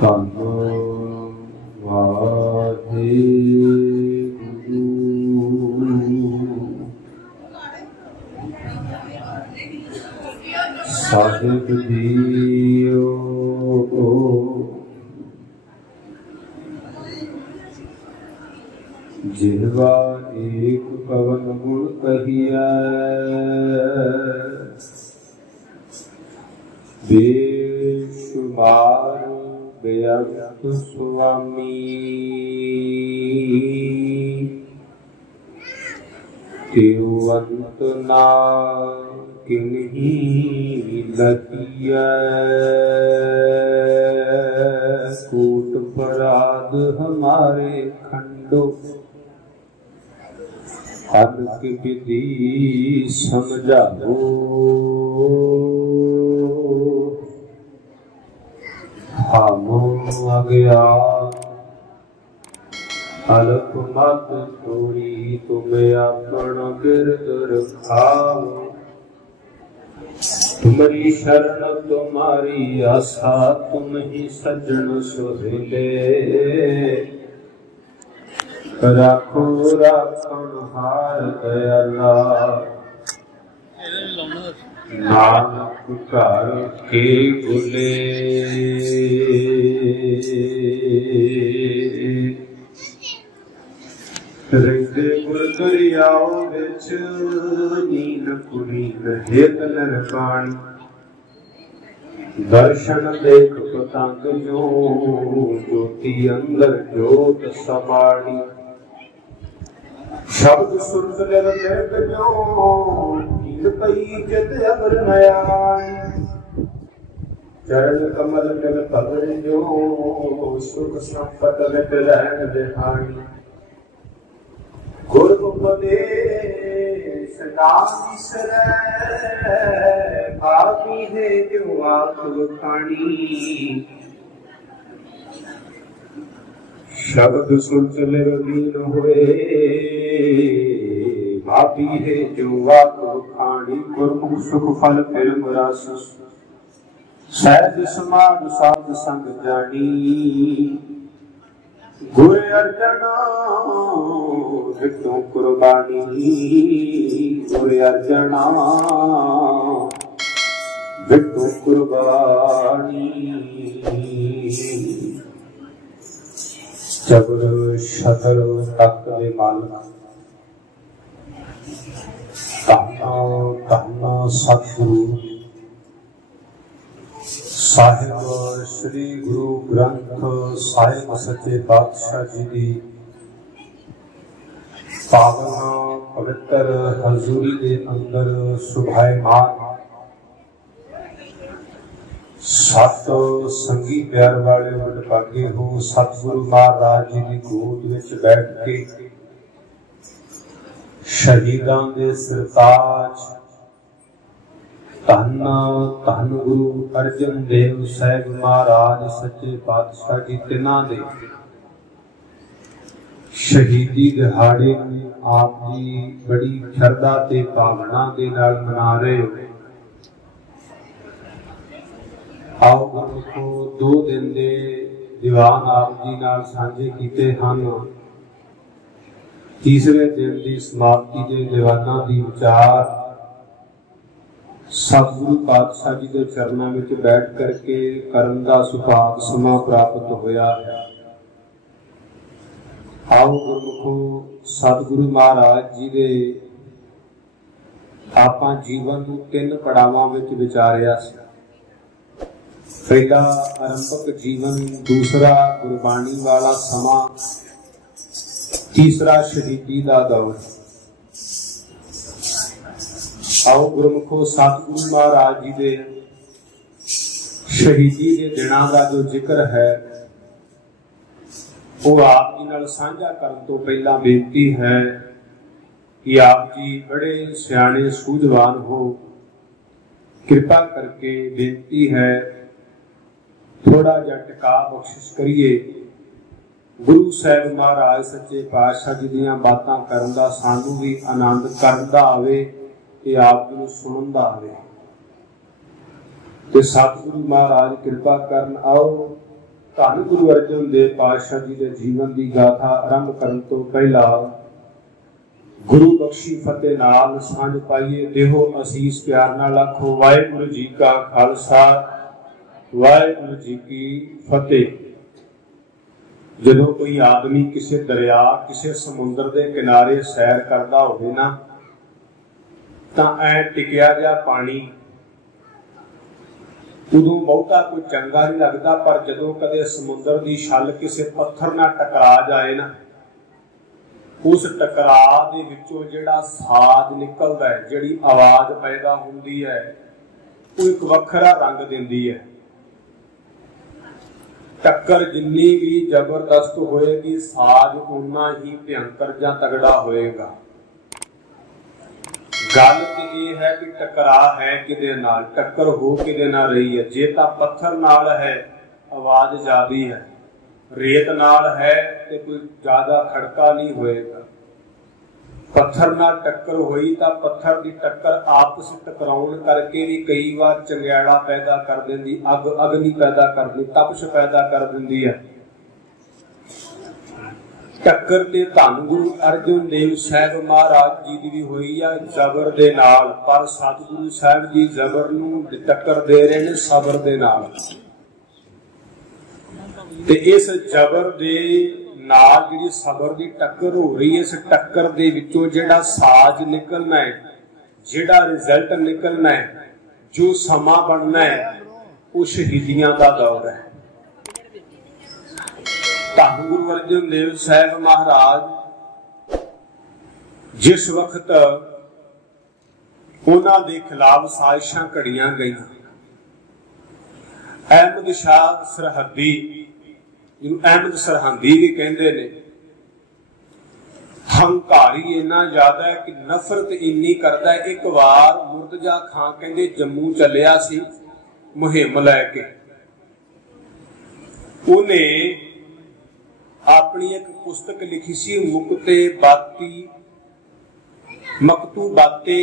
ਧੰਨ ਸਾਹਿਬ ਜੀਓ। ਜਿਨਵਾ ਏਕ ਪਵਨ ਗੁਣ ਕਹੀਐ, ਬੇਸ਼ੁਮਾਰ ਬੇਅੰਤ ਸੁਆਮੀ। ਤਿਉ ਅੰਤ ਨਾ किन्ही लगिया। कूट पराध हमारे खंडो, अनक विधि समझाओ। हम अज्ञान अल्प मत छोड़ी, तुम अपन बिरद रखाओ। तुम्हारी शरण तुम्हारी आशा, तुम ही सज्जन सुहेले। राखो राखण हार दयाला, नानक घर के बुले। ਰਹਿੰਦੇ ਗੁਰ ਦਰਿਆਓ ਵਿੱਚ, ਨੀਨ ਕੁਲੀਨ ਹੇਤ ਨਿਰਵਾਣੀ। ਦਰਸ਼ਨ ਦੇਖ ਪਤੰਗ ਜੋ, ਜੋਤੀ ਅੰਦਰ ਜੋਤ ਸਮਾਣੀ। ਸ਼ਬਦ ਸੁਰਤ ਨਿਰਲੇਪ ਜੋ, ਨੀਂਦ ਪਈ ਚਿਤ ਅਮਰ ਨਿਆਣੀ। ਚਰਨ ਕਮਲ ਮਿਲ ਭਵਨ ਜੋ, ਸੁਖ ਸੰਪਤ ਲਿਟ ਰਹਿਣ ਦਿਹਾਣੀ। गुर उपदेश नाम बिसरै, पापी है जो आख बखानी। शब्द सुन चले लीन हुए, पापी है जो आख बखानी। गुरमुख सुख फल फिर रस, सहज समाज साध संग जानी। गुर अर्जना विष्णु कुर्बानी, गुर अर्जना विष्णु कुर्बानी। जबर शतर तक दे मालक, धन सतगुरु साहिब श्री गुरु ग्रंथ साहिब सच्चे पातशाह जी की पावन पवित्र हजूरी के अंदर सुभायमान सत संगी प्यार वाले वडभागे हो। सतगुरु महाराज जी की गोद विच बैठ के शहीदां दे सरताज धन धन गुरु अर्जन देव साहिब महाराज सच्चे पातशाह जी तिन्हां दे शहीदी दिहाड़े आप जी बड़ी शरधा ते भावना दे नाल मना रहे हो। आओ गुरमुखो, 2 दिन दे दीवान आप जी नाल सांझे कीते हन। तीसरे दिन की समाप्ति के दीवाना की विचार सतगुरु पातशाह जी के चरणों में बैठ करके करन दा सुभाग समा प्राप्त होया है। आओ गुरमुखो, सतगुरु महाराज जी दे आपां जीवन नूं 3 पड़ावां विच विचारिया। पहला आरंभक जीवन, दूसरा गुरबाणी वाला समा, तीसरा शहीदी दा दौर। आओ गुरमुखो, सतगुरु महाराज जी दे शहीदी के दिनां दा जो जिक्र है वो आप जी नाल साझा करन तो पहला बेनती है कि आप जी बड़े सियाणे सूझवान हो, कृपा करके बेनती है थोड़ा जा टिका बख्शिश करिए। गुरु साहिब महाराज सच्चे पातशाह जी दीयां बातां करन दा सानू भी आनंद करदा आवे ते आप जी नूं सुणन दा आवे। ते सतगुरु महाराज कृपा करन। आओ ਧੰਨ ਗੁਰੂ ਅਰਜਨ ਦੇਵ ਪਾਤਸ਼ਾਹ जी ਦੇ ਜੀਵਨ ਦੀ ਗਾਥਾ ਆਰੰਭ ਕਰਨ ਤੋਂ ਪਹਿਲਾਂ ਗੁਰੂ ਬਖਸ਼ੀ ਫਤਿਹ ਨਾਲ ਸਾਂਝ ਪਾਈਏ। ਦੇਹੋ ਅਸੀਸ ਪਿਆਰ ਨਾਲ ਆਖੋ ਵਾਹਿਗੁਰੂ जी का खालसा वाहिगुरु जी की फतेह। ਜਦੋਂ ਕੋਈ ਆਦਮੀ ਕਿਸੇ ਦਰਿਆ ਕਿਸੇ ਸਮੁੰਦਰ ਦੇ ਕਿਨਾਰੇ ਸੈਰ ਕਰਦਾ ਹੋਵੇ ਨਾ ਤਾਂ ਐ ਟਿਕਿਆ ਜਾ ਪਾਣੀ ਉਦੋਂ ਬਹੁਤਾ ਕੋਈ ਚੰਗਾ नहीं लगता, पर ਜਦੋਂ ਕਦੇ ਸਮੁੰਦਰ ਦੀ ਛੱਲ ਕਿਸੇ ਪੱਥਰ ਨਾਲ ਟਕਰਾ ਜਾਏ ਨਾ उस टकराव ਦੇ ਵਿੱਚੋਂ ਜਿਹੜਾ ਸਾਜ਼ ਨਿਕਲਦਾ ਹੈ, ਜਿਹੜੀ ਆਵਾਜ਼ ਪੈਦਾ ਹੁੰਦੀ ਹੈ, ਉਹ ਇੱਕ ਵੱਖਰਾ ਰੰਗ ਦਿੰਦੀ ਹੈ। टक्कर जिन्नी भी जबरदस्त होएगी साज उन्ना ही भयंकर जां तगड़ा होएगा। गल ते ये है कि टकरा है किदे नाल, टक्कर हो किदे नाल रही है। जे तां पत्थर नाल है आवाज ज्यादा है, रेत नाल है ते कोई ज्यादा खड़का नहीं होएगा। पत्थर नाल टक्कर होई तां पत्थर दी टक्कर आपस टकराउण करके भी कई बार चंगियाड़ा पैदा कर देंदी, अग्नि पैदा कर दी, तपश पैदा कर देंदी है। टक्कर ते धन गुरु अर्जन देव साहब महाराज जी दी भी हुई है जबर दे नाल, पर सतगुरु साहब जी जबर नूं टक्कर दे रहे ने सबर दे नाल। ते इस जबर दे नाल जिहड़ी सबर दी टक्कर हो रही है, इस टक्कर दे विचों जिहड़ा साज निकलना है, जिहड़ा रिजल्ट निकलना है, जो समा बनना है, वो शहीदियां दा दौर है। धन गुरु अर्जन देव साहब महाराज जिस वक्त उन्हां दे खिलाफ साजिशां घड़ियां गईयां, अहमद शाह सरहदी अहमद सरहंदी भी कहते ने, हंकारी इन्ना ज्यादा है कि नफरत इन्नी करता है। एक बार मुर्तजा खां कहते जम्मू चलिया सी मुहिम लैके, उन्हें अपनी एक पुस्तक लिखी सी मुक्ते बाती मकतूबाते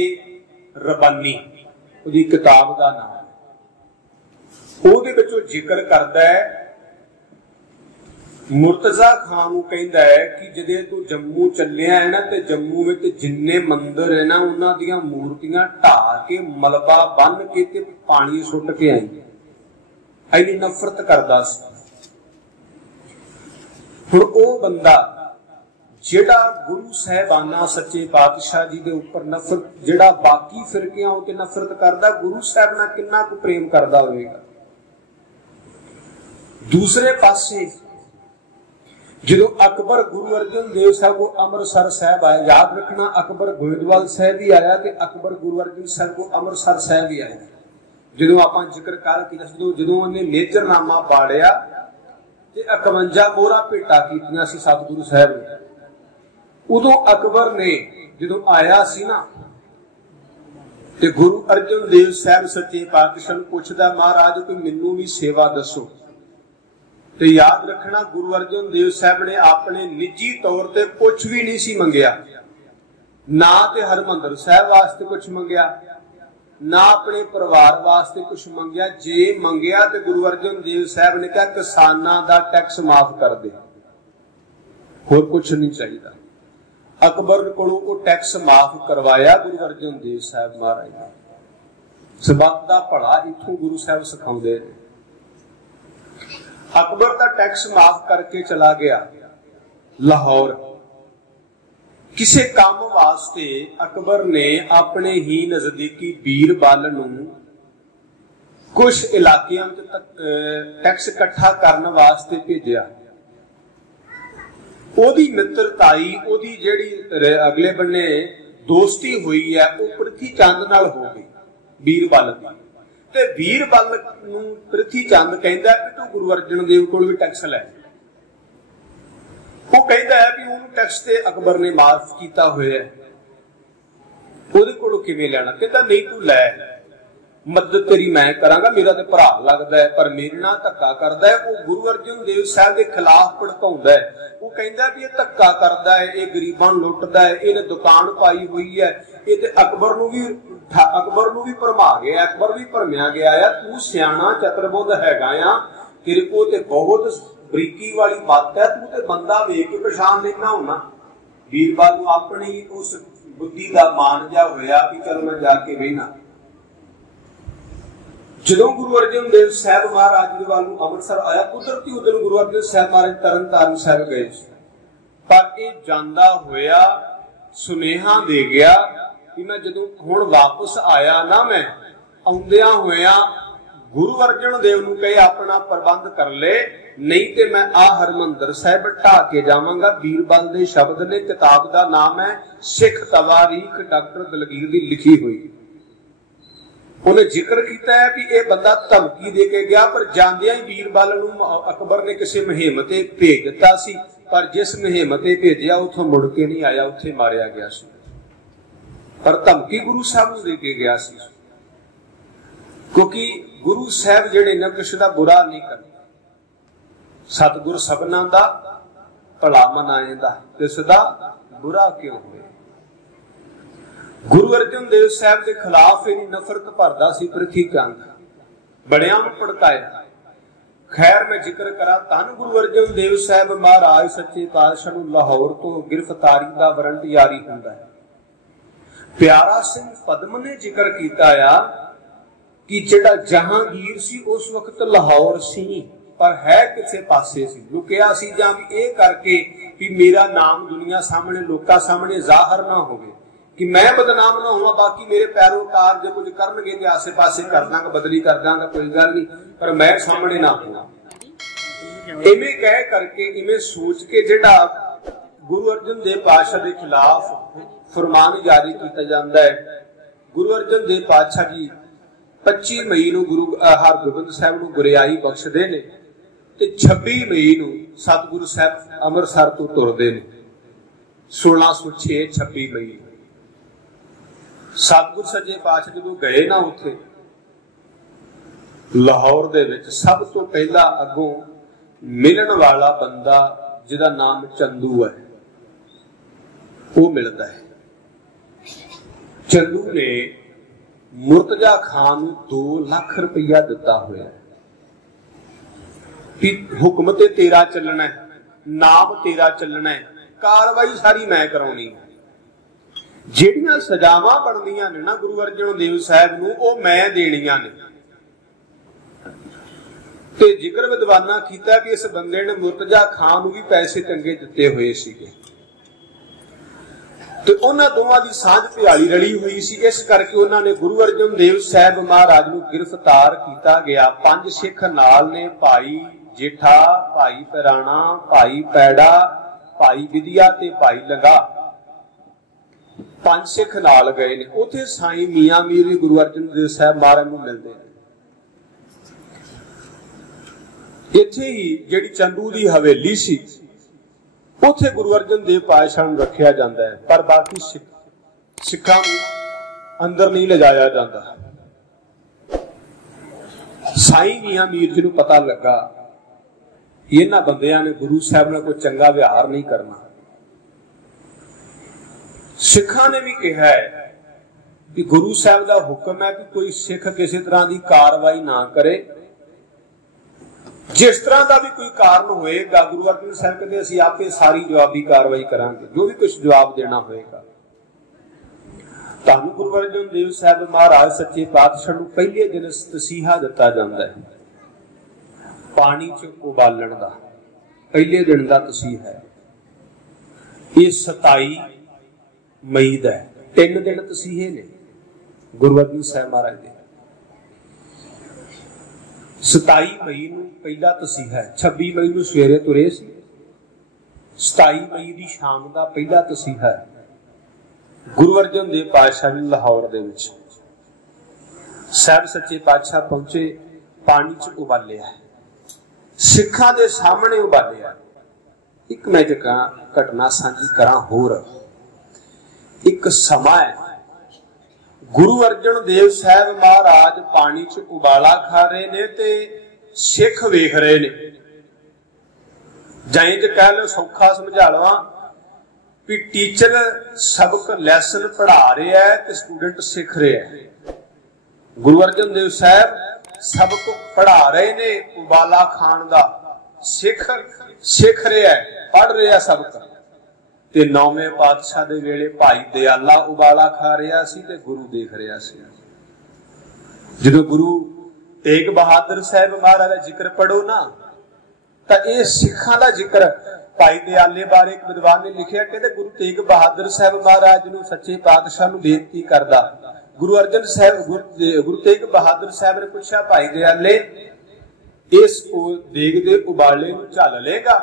रबानी, उहदी किताब का नाम। उहदे विचों जिक्र करता है मुर्तजा खान नूं कहंदा है कि जदे तू जम्मू चलिया है ना, ते जम्मू विच जिन्ने मंदिर है ना उन्हां दीयां मूर्तियां ढाह के मलबा बन के ते पानी सुट के आई। इन्नी नफरत करदा सी। हुण ओ बंदा जिहड़ा गुरु साहिबाना सच्चे पातशाह जी दे उपर नफरत, जिहड़ा बाकी फिरकियां उते नफरत करदा, गुरु साहिब नाल किन्ना कुछ प्रेम करदा होवेगा। दूसरे पासे जो अकबर गुरु अर्जन देव साहब को अमृतसर साहब आया, याद रखना अकबर गोइंदवाल साहब भी आया ते अकबर गुरु अर्जन साहब को अमृतसर साहब भी आया। जो आप जिक्र कर जो उन्हें नेजरनामा पाड़िया ते 51 मोहरा भेटा कीतियां सी सतगुरु साहब ने, उदों अकबर ने जो आया सी ना ते गुरु अर्जन देव साहब सच्चे पातशाह नूं पुछदा, महाराज कोई मैनू भी सेवा दसो। तो याद रखना गुरु अर्जन देव साहब ने अपने निजी तौर पर कुछ भी नहीं सी मंगया, ना ते हरमंदर साहब वास्ते कुछ मंगया, ना अपने परिवार वास्ते कुछ मंगया। जे मंगया तो गुरु अर्जन देव साहब ने कहा किसानां दा टैक्स माफ कर दे, होर कुछ नहीं चाहिए। अकबर को टैक्स माफ करवाया गुरु अर्जन देव साहब महाराज ने। सबक दा भला इथों गुरु साहब सिखाउंदे ने। अकबर का टैक्स माफ करके चला गया लाहौर। किसी काम वास्ते अकबर ने अपने ही नजदीकी बीरबल नूं कुछ इलाकियां टैक्स इकट्ठा करने वास्ते भेजा। ओदी मित्रताई, ओदी जिहड़ी अगले बन्ने दोस्ती हुई है वो पृथ्वी चंद नाल हो गई बीरबल दी। ते बीरबल नूं पृथ्वी चंद कहंदा कि तू गुरु अर्जन देव कोल भी टैक्स लै। वो कहता है कि उन्होंने टैक्स ते अकबर ने माफ किया हुआ है, ओहदे कोलों किवें लैणा? कहता नहीं तू लै, मदद तेरी मैं करांगा, मेरा ते भरा लगदा है पर मेरे नाल धक्का करदा है। वो गुरु अर्जन देव साहब के खिलाफ भड़काउंदा है। वो कहंदा भी ये धक्का करदा है, ये गरीबां नूं लुੱਟदा है, इहने दुकान पाई हुई है, ये ते अकबर नूं भी भरमा गया, अकबर भी भरमिया गया है। तू सियाणा चतुरबुद्ध हैगा आ तेरे को ते बहुत बरीकी वाली बात है, तू ते बंदा वेख के पछाण लेना होना। वीरपाल नूं अपनी उस बुद्धि का मान जा होया कि चलो मैं जाके बहना। ਜਦੋਂ गुरु अर्जन देव साहब महाराज ਦੇ ਵੱਲ ਨੂੰ ਅੰਮ੍ਰਿਤਸਰ ਆਇਆ, ਕੁਦਰਤੀ ਉਦੋਂ ਗੁਰੂ ਅਰਜਨ ਸਾਹਿਬ ਮਹਾਰਾਜ ਤਰਨਤਾਰਨ ਸਾਹਿਬ ਗਏ, ਪਰ ਇਹ ਜਾਂਦਾ ਹੋਇਆ ਸੁਨੇਹਾ ਦੇ ਗਿਆ ਕਿ ਮੈਂ ਜਦੋਂ ਹੁਣ ਵਾਪਸ ਆਇਆ ਨਾ, ਮੈਂ ਆਉਂਦਿਆਂ ਹੋਇਆ गुरु अर्जन देव नूं कहे अपना प्रबंध कर ले, नहीं तो मैं आ हरमंदर साहिब ढा के जावांगा। बीरबल दे शब्द ने, किताब का नाम है सिख तवारीख, डॉक्टर दलगीर की लिखी हुई। उन्हें जिक्र किया है कि यह बंदा धमकी दे के गया, पर जांदियां ही बीरबल नूं अकबर ने किसी मुहिम ते भेज दिता सी, पर जिस मुहिम ते भेजिया उथों मुड़ के नहीं आया, उत्थे मारिया गया सी। पर धमकी गुरु साहब नूं दे के गया सी, क्योंकि गुरु साहब जिहड़े ने किसी का बुरा नहीं करते। सतगुर सबना दा भला मनाएंदा, किस दा बुरा क्यों होए। गुरु अर्जन देव साहब के खिलाफ इन्नी नफरत भरदा सी पृथ्वी चंद, बड़ियां नूं भड़काया। खैर मैं जिक्र करा, धन गुरु अर्जन देव साहब महाराज सच्चे पातशाह नूं लाहौर तो गिरफ्तारी का वारंट जारी हुंदा है। प्यारा सिंह पद्म ने जिक्र किया कि जिहड़ा जहांगीर सी उस वक्त लाहौर सी, पर है किसी पासे सी, लुकिया सी, जां भी ये करके कि मेरा नाम दुनिया सामने लोकां सामने जाहिर ना होवे, कि मैं बदनाम ना हुआ। बाकी मेरे पैरोकार जो कुछ करनगे ते आसे पासे कर दांगा, बदली कर दांगा, कोई गल नहीं, पर मैं सामने ना हुआ। इवें कह करके इवें सोच के जिहड़ा गुरु अर्जन देव पातशाह के खिलाफ फरमान जारी किया जाता है। गुरु अर्जन देव पातशाह जी 25 मई नूं गुरु हरगोबिंद साहब नूं गुरियाई बख्शदे ने, ते 26 मई नूं सतगुरु साहब अमृतसर तो तुरदे ने। 1606 26 मई सतगुरु सच्चे पातशाह जदों गए ना उत्थे लाहौर दे विच, सब तो पहला अगों मिलन वाला बंदा जिहदा नाम चंदू है, वो मिलता है। चंदू ने मुर्तजा खान नूं 2 लाख रुपया दिता होया कि हुक्म ते तेरा चलना है, नाम तेरा चलना है, कार्रवाई सारी मैं कराउणी है। जिहड़ियां सजावां बनदियां ने ना गुरु अर्जन देव साहब नूं, ओ मैं देणियां ने। ते जिक्र विद्वाना कीता कि इस बंदे ने मुर्तजा खान नूं भी पैसे चंगे दिते होए सीगे, तो उन्हां दोवां दी सांझ भ्याली रली हुई सी। इस करके उन्होंने गुरु अर्जन देव साहब महाराज नूं गिरफ्तार किया गया। 5 सिख नाल ने, भाई जेठा, भाई पैराणा, भाई पैड़ा, भाई विदिया ते भाई लंगा, 5 सिख नाल गए ने। उत्थे साईं मियां मीर गुरु अर्जन देव साहब महाराज नूं मिलदे ने। इत्थे ही जिहड़ी चंदू दी हवेली सी, उत्थे गुरु अर्जन देव पातशाह नूं रखिया जांदा है, पर बाकी सिखां नूं अंदर नहीं ले जाया जाता। साईं मियां मीर जी नूं पता लगा इन्हां बंदियां ने गुरु साहब नाल कोई चंगा व्यवहार नहीं करना। सिखां ने भी कहा है कि गुरु साहब का हुक्म है कि कोई सिख किसी तरह की कार्रवाई ना करे। जिस तरह का भी कोई कारण होएगा, गुरु अर्जन साहब कहते असीं आपे सारी जवाबी कार्रवाई करांगे, जो भी कुछ जवाब देना होएगा। धन गुरु अर्जन देव साहब महाराज सच्चे पातशाह नूं पहले दिन तसीहा दिता जाता है, पानी च उबालण दा पहले दिन का तसीहा है। ये 27 मई दा 3 दिन तसीहे ने गुरु अर्जन साहब महाराज दे। 27 मई नूं पहला तसीहा है, 26 मई नूं सवेरे तुरे सी, 27 मई दी शाम का पहला तसीहा है। गुरु अर्जन देव पातशाह ने लाहौर दे विच साहब सच्चे पातशाह पहुंचे, पानी च उबालिया, सिखां दे सामने उबालिया। एक मैं घटना सांझी करा होर। एक समा है, गुरु अर्जन देव साहब महाराज पानी च उबाला खा रहे ने ते सिख वेख रहे ने। जाए च कह लो सौखा समझा लवा भी टीचर सबक लैसन पढ़ा रहे है ते स्टूडेंट सीख रहे हैं। गुरु अर्जन देव साहब सबको पढ़ा रहे ने, उबाला खान दा सिख रहा है, पढ़ रहा सबक। ते नौवें पातशाह दे वेले भाई दयाला उबाला खा रहा सी ते गुरु देख रहा सी। जो गुरु तेग बहादुर साहब महाराज का जिक्र पढ़ो ना, तो यह सिखां का जिक्र भाई दयाले बारे एक विद्वान ने लिखा, कहते गुरु तेग बहादुर साहब महाराज नूं सच्चे पातशाह नूं बेनती करदा। गुरु अर्जन साहब गुरु तेग बहादुर साहब ने पूछा, भाई दयाले इस देग दे उबाले नूं झल लेगा?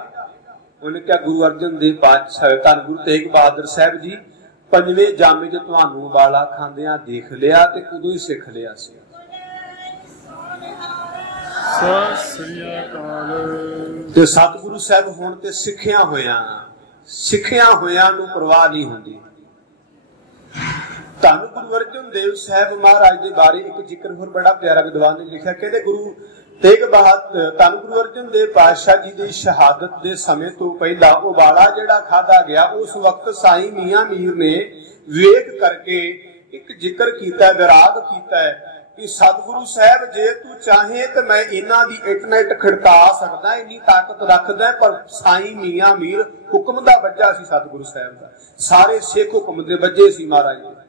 उन्हें क्या गुरु अर्जन देव पातशाह धन गुरु तेग बहादुर साहब जी, पंजवें जामे च तुहानूं उबाला खांदियां देख लिया ते उदों ही सिख लिया सी। ते सतगुरु साहब होण ते सिखिया होया नूं परवाह नहीं हुंदी। धन गुरु अर्जन देव साहब महाराज के बारे एक जिक्र होर बड़ा प्यारा विद्वान ने लिखा, कहते गुरु तेग बहादुर धन गुरु अर्जन देव पातशाह जी की शहादत के समय तो पहला उबाला जिहड़ा खाधा गया, उस वक्त साईं मियां मीर ने वेख करके एक जिक्र कीता, विराग कीता है कि सतगुरु साहब जे तू चाहे तो मैं इन्हां दी इट ना इट खड़का सकदा, इन्नी ताकत रखदा, पर साईं मियां मीर हुक्म दा वज्जा सी सतगुरु साहब दा, सारे सिख हुक्म दे वज्जे सी महाराज दे।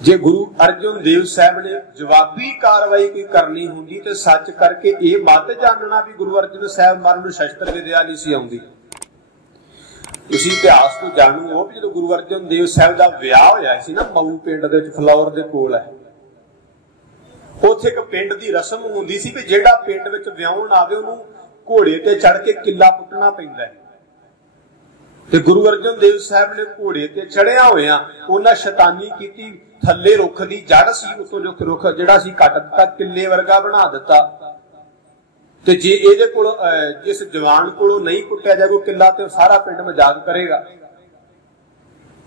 जे गुरु अर्जन देव साहब ने जवाबी कार्रवाई कोई करनी होंदी तो सच करके ये मत जानना भी गुरु अर्जन साहब महाराज नूं शस्त्र विद्या नहीं सी आउंदी। इसी इतिहास तो जानू हो जो गुरु अर्जन देव साहब का विआह होया सी ना मऊ पिंड दे विच फलौर दे कोल है, उत्थे एक पिंड दी रस्म हुंदी सी भी जिहड़ा पिंड विच विआहण आवे उहनूं घोड़े ते चढ़ के किला पुट्टना पैंदा है। ते गुरु अर्जन देव साहब ने घोड़े ते चढ़िया होया उन्हां शैतानी कीती, थल्ले रुख दी जड़ सी उतों जो रुख जिहड़ा सी कट दिता, किले वर्गा बना दिता। ते जे इहदे कोल जिस जवान कोलों नहीं पुट्टिया जाए किला तो सारा पिंड मजाक करेगा।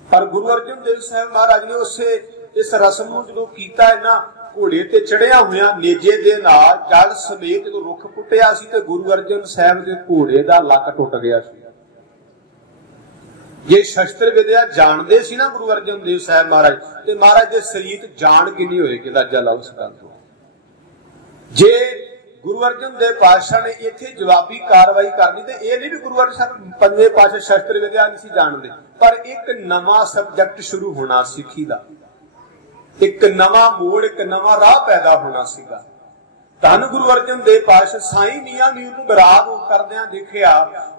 पर गुरु अर्जन देव साहब महाराज ने उसे इस रस्म नूं जदों कीता है ना, घोड़े ते चढ़िया होया नेजे दे नाल जड़ समेत जदों रुख पुट्टिया सी ते गुरु अर्जन साहब दे घोड़े दा लक टुट गया सी। ये शस्त्र विद्या जानते सी ना गुरु अर्जन देव साहब महाराज, ते महाराज दे शरीर जान किन्नी होएगी अंदाजा लाओ उस गल तो। जे गुरु अर्जन देव पातशाह ने इत्थे जवाबी कार्रवाई करनी ते ये नहीं भी गुरु अर्जन साहब पंजवें पातशाह शस्त्र विद्या नहीं सी जानते, पर एक नवा सबजैक्ट शुरू होना सिक्खी दा, एक नवा मोड़ एक नवा राह पैदा होना सीगा। धन गुरु अर्जन देव पातशाह साईं मियां मीर नूं विराग करदियां देखिया,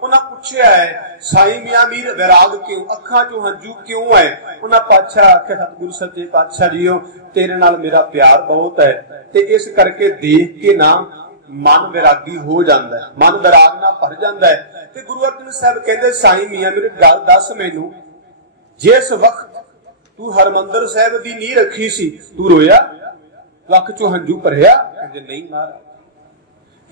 उन्हां पुछया है साईं मियां मीर विराग क्यों, अखां चों हंझू क्यों है? उन्हां पातशाह आखे सतगुरु सच्चे पातशाह जीओ तेरे नाल मेरा प्यार बहुत है ते इस करके देख के ना मन विरागी हो जाता है, मन विराग नाल भर जाता है। ते गुरु अर्जन साहब कहंदे साईं मियां मीर गल दस मैनूं, जिस वक्त तू हरमंदर साहब दी नींह रखी सी तू रोया, अख चो हंझू भरिया? कहते नहीं महाराज।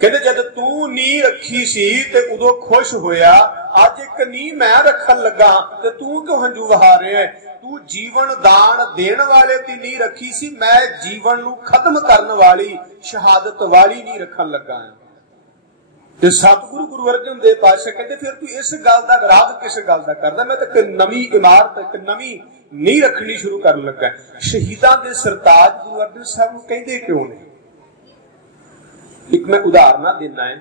कहते जब तू नींह रखी सी ते उदों खुश होया, अज एक नींह मैं रखन लगा ते तू क्यों हंझू वहा रहा है? तू जीवन दान देने वाले दी नींह रखी सी, मैं जीवन नूं खत्म करने वाली शहादत वाली नींह रखन लगा है। ते सतगुरु गुरु अर्जन देव पातशाह कहते फिर तू इस गल दा विराग किस गल दा करदा? मैं तो नवी इमारत एक नवी नहीं रखनी शुरू कर लगा। शहीदां दे सरताज गुरु अर्जन साहब नूं कहंदे क्यों ने? एक मैं उदाहरण देना है,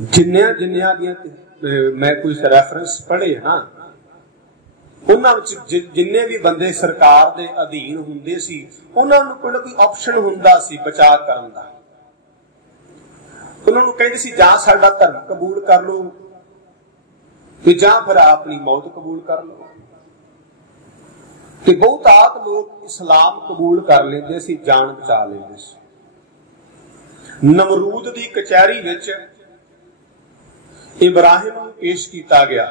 जिन्नियां दियां मैं कोई रेफरेंस पढ़े ना, उन्हां विच जिन्ने भी बंदे सरकार दे अधीन हुंदे सी उन्हां नूं कोई ना कोई ऑप्शन हुंदा सी बचाव करन दा। उन्हां नूं कहंदे सी जां साडा धर्म कबूल कर लो ते जां फिर अपनी मौत कबूल कर लो। ते बहुतात लोग इस्लाम कबूल कर लेंदे सी, जान बचा लेंदे सी। नमरूद दी कचहरी विच इब्राहिम नूं पेश कीता गया।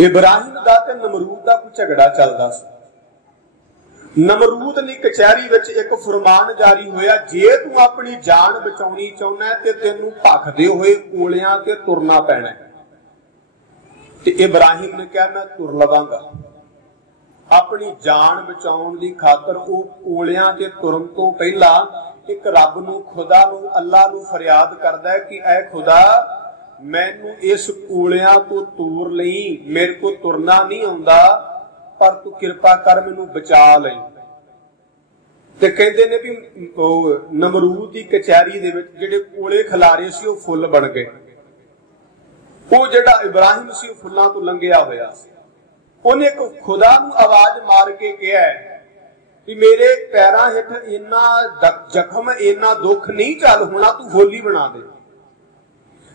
इब्राहिम दा ते नमरूद दा कोई झगड़ा चलदा सी। नमरूद ने कचहरी विच एक फरमान जारी होया, जे तू अपनी जान बचाउणी चाहुंदा ते तैनूं भखदे होए कोलियां ते तुरना पैना। ते इब्राहिम ने कहा मैं तुर लवांगा। अपनी जान बचाउण दी खातर वो कोलियां ते तुरन तो पहला एक रब नूं खुदा नूं अल्लाह नूं फरियाद करदा है कि ऐ खुदा मैनू इस कोलियां तो तूर लई, मेरे को तुरना नहीं आउंदा पर तू कृपा कर मैनू बचा लई। ਤੇ ਕਹਿੰਦੇ ਨੇ ਵੀ ਨਮਰੂਦ ਦੀ ਕਚਹਿਰੀ ਦੇ ਵਿੱਚ ਜਿਹੜੇ ਕੋਲੇ ਖਿਲਾਰੇ ਸੀ ਉਹ ਫੁੱਲ ਬਣ ਗਏ। ਉਹ ਜਿਹੜਾ ਇਬਰਾਹਿਮ ਸੀ ਉਹ ਫੁੱਲਾਂ ਤੋਂ ਲੰਘਿਆ ਹੋਇਆ ਸੀ। ਉਹਨੇ ਇੱਕ ਖੁਦਾ ਨੂੰ ਆਵਾਜ਼ ਮਾਰ ਕੇ ਕਿਹਾ ਵੀ ਮੇਰੇ ਪੈਰਾਂ ਹੇਠ ਇੰਨਾ ਜ਼ਖਮ ਇੰਨਾ ਦੁੱਖ ਨਹੀਂ ਚੱਲ ਹੋਣਾ, ਤੂੰ ਹੋਲੀ ਬਣਾ ਦੇ।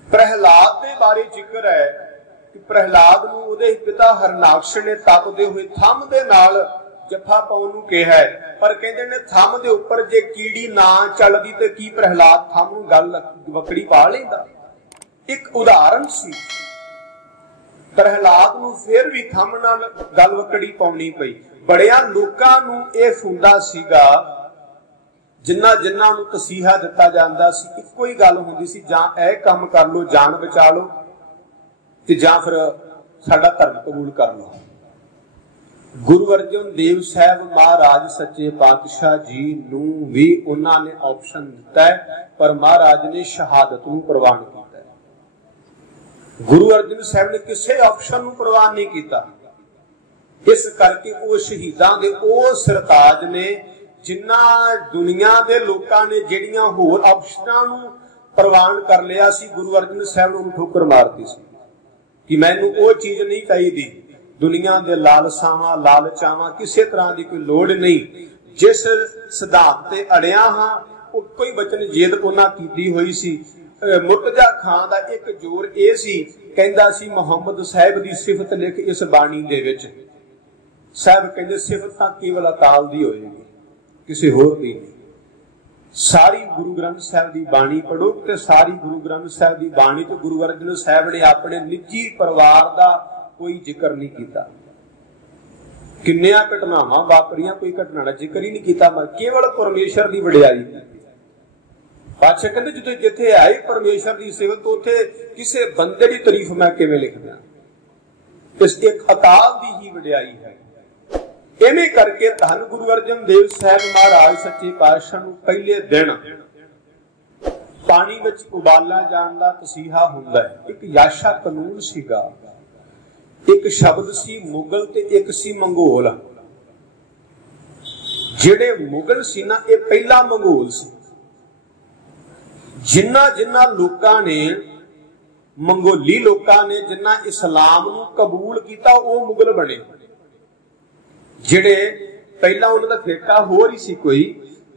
ਪ੍ਰਹਿਲਾਦ ਦੇ ਬਾਰੇ ਜ਼ਿਕਰ ਹੈ ਕਿ ਪ੍ਰਹਿਲਾਦ ਨੂੰ ਉਹਦੇ ਪਿਤਾ ਹਰਨਾਕਸ਼ ਨੇ ਤਪਦੇ ਹੋਏ ਥੰਮ ਦੇ ਨਾਲ ਜੱਫਾ ਪਾਉਣ ਨੂੰ ਕਿਹਾ, ਪਰ ਕਹਿੰਦੇ ਨੇ ਥੰਮ ਦੇ ਉੱਪਰ ਜੇ ਕੀੜੀ ਨਾ ਚੱਲਦੀ ਤੇ ਕੀ ਪ੍ਰਹਿਲਾਦ ਥੰਮ ਨੂੰ ਗੱਲ ਵਕੜੀ ਪਾ ਲੈਂਦਾ। ਇੱਕ ਉਦਾਹਰਨ ਸੀ। ਪ੍ਰਹਿਲਾਦ ਨੂੰ ਫਿਰ ਵੀ ਥੰਮ ਨਾਲ ਗੱਲ ਵਕੜੀ ਪਾਉਣੀ ਪਈ। ਬੜਿਆਂ ਲੋਕਾਂ ਨੂੰ ਇਹ ਫੁੰਦਾ ਸੀਗਾ, ਜਿੰਨਾ ਨੂੰ ਤਸੀਹਾ ਦਿੱਤਾ ਜਾਂਦਾ ਸੀ, ਇੱਕੋ ਹੀ ਗੱਲ ਹੁੰਦੀ ਸੀ, ਜਾਂ ਇਹ ਕੰਮ ਕਰ ਲੋ ਜਾਨ ਬਚਾ ਲੋ ਤੇ ਜਾਂ ਫਿਰ ਸਾਡਾ ਧਰਮ ਕਬੂਲ ਕਰ ਲੋ। ਗੁਰੂ ਅਰਜਨ ਦੇਵ ਸਾਹਿਬ ਮਹਾਰਾਜ ਸੱਚੇ ਪਾਤਸ਼ਾਹ ਜੀ ਨੂੰ ਵੀ ਉਹਨਾਂ ਨੇ ਆਪਸ਼ਨ ਦਿੱਤਾ ਹੈ, ਪਰ ਮਹਾਰਾਜ ਨੇ ਸ਼ਹਾਦਤ ਨੂੰ ਪ੍ਰਵਾਨ ਕੀਤਾ। ਗੁਰੂ ਅਰਜਨ ਸਾਹਿਬ ਨੇ ਕਿਸੇ ਆਪਸ਼ਨ ਨੂੰ ਪ੍ਰਵਾਨ ਨਹੀਂ ਕੀਤਾ। ਇਸ ਕਰਕੇ ਉਹ ਸ਼ਹੀਦਾਂ ਦੇ ਉਹ ਸਰਤਾਜ ਨੇ ਜਿਨ੍ਹਾਂ ਦੁਨੀਆ ਦੇ ਲੋਕਾਂ ਨੇ ਜਿਹੜੀਆਂ ਹੋਰ ਆਪਸ਼ਨਾਂ ਨੂੰ ਪ੍ਰਵਾਨ ਕਰ ਲਿਆ ਸੀ, ਗੁਰੂ ਅਰਜਨ ਸਾਹਿਬ ਨੂੰ ਠੋਕਰ ਮਾਰਤੀ ਸੀ ਕਿ ਮੈਨੂੰ ਉਹ ਚੀਜ਼ ਨਹੀਂ ਚਾਹੀਦੀ। ਦੁਨੀਆ ਦੇ ਲਾਲਸਾਵਾਂ ਲਾਲਚਾਵਾਂ ਕਿਸੇ ਤਰ੍ਹਾਂ ਦੀ ਕੋਈ ਲੋੜ ਨਹੀਂ। ਜਿਸ ਸਿਧਾਂਤ ਤੇ ਅੜਿਆ ਹਾਂ ਉਹ ਕੋਈ ਬਚਨ ਜੇਦ ਉਹਨਾਂ ਕੀਤੀ ਹੋਈ ਸੀ। ਮੁਰਤਜ਼ਾ ਖਾਨ ਦਾ ਇੱਕ ਜ਼ੋਰ ਇਹ ਸੀ, ਕਹਿੰਦਾ ਸੀ ਮੁਹੰਮਦ ਸਾਹਿਬ ਦੀ ਸਿਫਤ ਲਿਖ ਇਸ ਬਾਣੀ ਦੇ ਵਿੱਚ। ਸਾਹਿਬ ਕਹਿੰਦੇ ਸਿਫਤ ਤਾਂ ਕੇਵਲ ਅਕਾਲ ਦੀ ਹੋਏਗੀ, ਕਿਸੇ ਹੋਰ ਦੀ ਨਹੀਂ। ਸਾਰੀ ਗੁਰੂ ਗ੍ਰੰਥ ਸਾਹਿਬ ਦੀ ਬਾਣੀ ਪੜੋ ਤੇ ਸਾਰੀ ਗੁਰੂ ਗ੍ਰੰਥ ਸਾਹਿਬ ਦੀ ਬਾਣੀ ਤੇ ਗੁਰੂ ਅਰਜਨ ਸਾਹਿਬ ਨੇ ਆਪਣੇ ਨਿੱਜੀ ਪਰਿਵਾਰ ਦਾ ਕੋਈ ਜ਼ਿਕਰ ਨਹੀਂ ਕੀਤਾ। ਕਿੰਨੀਆਂ ਘਟਨਾਵਾਂ ਵਾਪਰੀਆਂ, ਕੋਈ ਘਟਨਾ ਦਾ ਜ਼ਿਕਰ ਹੀ ਨਹੀਂ ਕੀਤਾ, ਕੇਵਲ ਪਰਮੇਸ਼ਰ ਦੀ ਵਡਿਆਈ। ਬਾਦਸ਼ਾਹ ਕਹਿੰਦੇ ਜਦੋਂ ਜਿੱਥੇ ਆਈ ਪਰਮੇਸ਼ਰ ਦੀ ਸਿਫਤ, ਉੱਥੇ ਕਿਸੇ ਬੰਦੇ ਦੀ ਤਾਰੀਫ ਮੈਂ ਕਿਵੇਂ ਲਿਖਦਾ। ਇਸ ਇੱਕ ਅਕਾਲ ਦੀ ਹੀ ਵਡਿਆਈ ਹੈ। ਇਵੇਂ ਕਰਕੇ ਧੰਨ ਗੁਰੂ ਅਰਜਨ ਦੇਵ ਸਾਹਿਬ ਮਹਾਰਾਜ ਸੱਚੇ ਪਾਤਸ਼ਾਹ ਨੂੰ ਪਹਿਲੇ ਦਿਨ ਪਾਣੀ ਵਿੱਚ ਉਬਾਲਾ ਜਾਣ ਦਾ ਤਸੀਹਾ ਹੁੰਦਾ ਹੈ। ਇੱਕ ਯਾਸ਼ਾ ਕਾਨੂੰਨ ਸੀਗਾ, ਇੱਕ ਸ਼ਬਦ ਸੀ ਮੁਗਲ ਤੇ ਇੱਕ ਸੀ ਮੰਗੋਲ। ਜਿਹੜੇ ਮੁਗਲ ਸੀ ਨਾ, ਇਹ ਪਹਿਲਾ ਮੰਗੋਲ ਸੀ। ਜਿਨ੍ਹਾਂ ਲੋਕਾਂ ਨੇ, ਮੰਗੋਲੀ ਲੋਕਾਂ ਨੇ ਜਿਨ੍ਹਾਂ ਇਸਲਾਮ ਨੂੰ ਕਬੂਲ ਕੀਤਾ, ਉਹ ਮੁਗਲ ਬਣੇ। ਜਿਹੜੇ ਪਹਿਲਾਂ ਉਹਨਾਂ ਦਾ ਫਿਰਕਾ ਹੋਰ ਹੀ ਸੀ ਕੋਈ,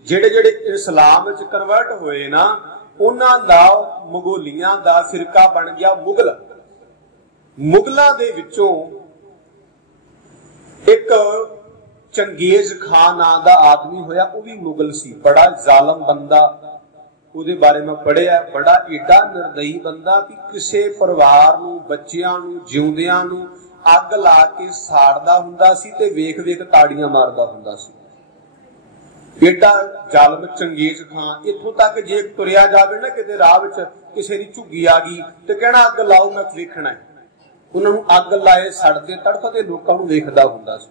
ਜਿਹੜੇ ਇਸਲਾਮ ਵਿੱਚ ਕਨਵਰਟ ਹੋਏ ਨਾ, ਉਹਨਾਂ ਦਾ ਮੰਗੋਲੀਆਂ ਦਾ ਫਿਰਕਾ ਬਣ ਗਿਆ ਮੁਗਲ। ਮੁਗਲਾਂ ਦੇ ਵਿੱਚੋਂ ਇੱਕ ਚੰਗੇਜ਼ ਖਾਨ ਨਾਂ ਦਾ ਆਦਮੀ ਹੋਇਆ, ਉਹ ਵੀ ਮੁਗਲ ਸੀ। ਬੜਾ ਜ਼ਾਲਮ ਬੰਦਾ, ਉਹਦੇ ਬਾਰੇ ਮੈਂ ਪੜ੍ਹਿਆ। ਬੜਾ ਏਡਾ ਨਿਰਦਈ ਬੰਦਾ ਕਿ ਕਿਸੇ ਪਰਿਵਾਰ ਨੂੰ, ਬੱਚਿਆਂ ਨੂੰ, ਜਿਉਂਦਿਆਂ ਨੂੰ ਅੱਗ ਲਾ ਕੇ ਸਾੜਦਾ ਹੁੰਦਾ ਸੀ ਤੇ ਵੇਖ ਵੇਖ ਤਾੜੀਆਂ ਮਾਰਦਾ ਹੁੰਦਾ ਸੀ। ਏਡਾ ਜ਼ਾਲਮ ਚੰਗੇਜ਼ ਖਾਨ। ਇੱਥੋਂ ਤੱਕ ਜੇ ਤੁਰਿਆ ਜਾਵੇ ਨਾ ਕਿਤੇ ਰਾਹ ਵਿੱਚ, ਕਿਸੇ ਦੀ ਝੁੱਗੀ ਆ ਗਈ ਤੇ ਕਹਿਣਾ ਅੱਗ ਲਾਓ, ਮੈਂ ਵੇਖਣਾ ਹੈ। ਉਹਨਾਂ ਨੂੰ ਅੱਗ ਲਾਏ ਸੜਦੇ ਤੜਫਦੇ ਲੋਕਾਂ ਨੂੰ ਵੇਖਦਾ ਹੁੰਦਾ ਸੀ।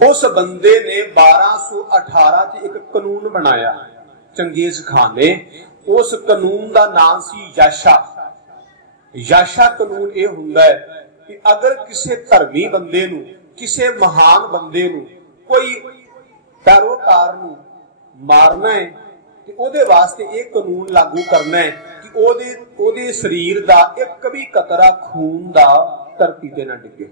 ਉਸ ਬੰਦੇ ਨੇ 1218 ਚ ਇੱਕ ਕਾਨੂੰਨ ਬਣਾਇਆ, ਚੰਗੇਜ਼ ਖਾਨ ਨੇ। ਉਸ ਕਾਨੂੰਨ ਦਾ ਨਾਮ ਸੀ ਯਾਸ਼ਾ। ਯਾਸ਼ਾ ਕਾਨੂੰਨ ਇਹ ਹੁੰਦਾ ਹੈ ਕਿ ਅਗਰ ਕਿਸੇ ਧਰਮੀ ਬੰਦੇ ਨੂੰ, ਕਿਸੇ ਮਹਾਨ ਬੰਦੇ ਨੂੰ, ਕੋਈ ਪੈਰੋਕਾਰ ਨੂੰ ਮਾਰਨਾ ਹੈ ਤੇ ਉਹਦੇ ਵਾਸਤੇ ਇਹ ਕਾਨੂੰਨ ਲਾਗੂ ਕਰਨਾ ਹੈ ਕਿ ਉਹਦੇ ਸਰੀਰ ਦਾ ਇੱਕ ਵੀ ਕਤਰਾ ਖੂਨ ਦਾ ਧਰਤੀ ਤੇ ਨਾ ਡਿੱਗੇ।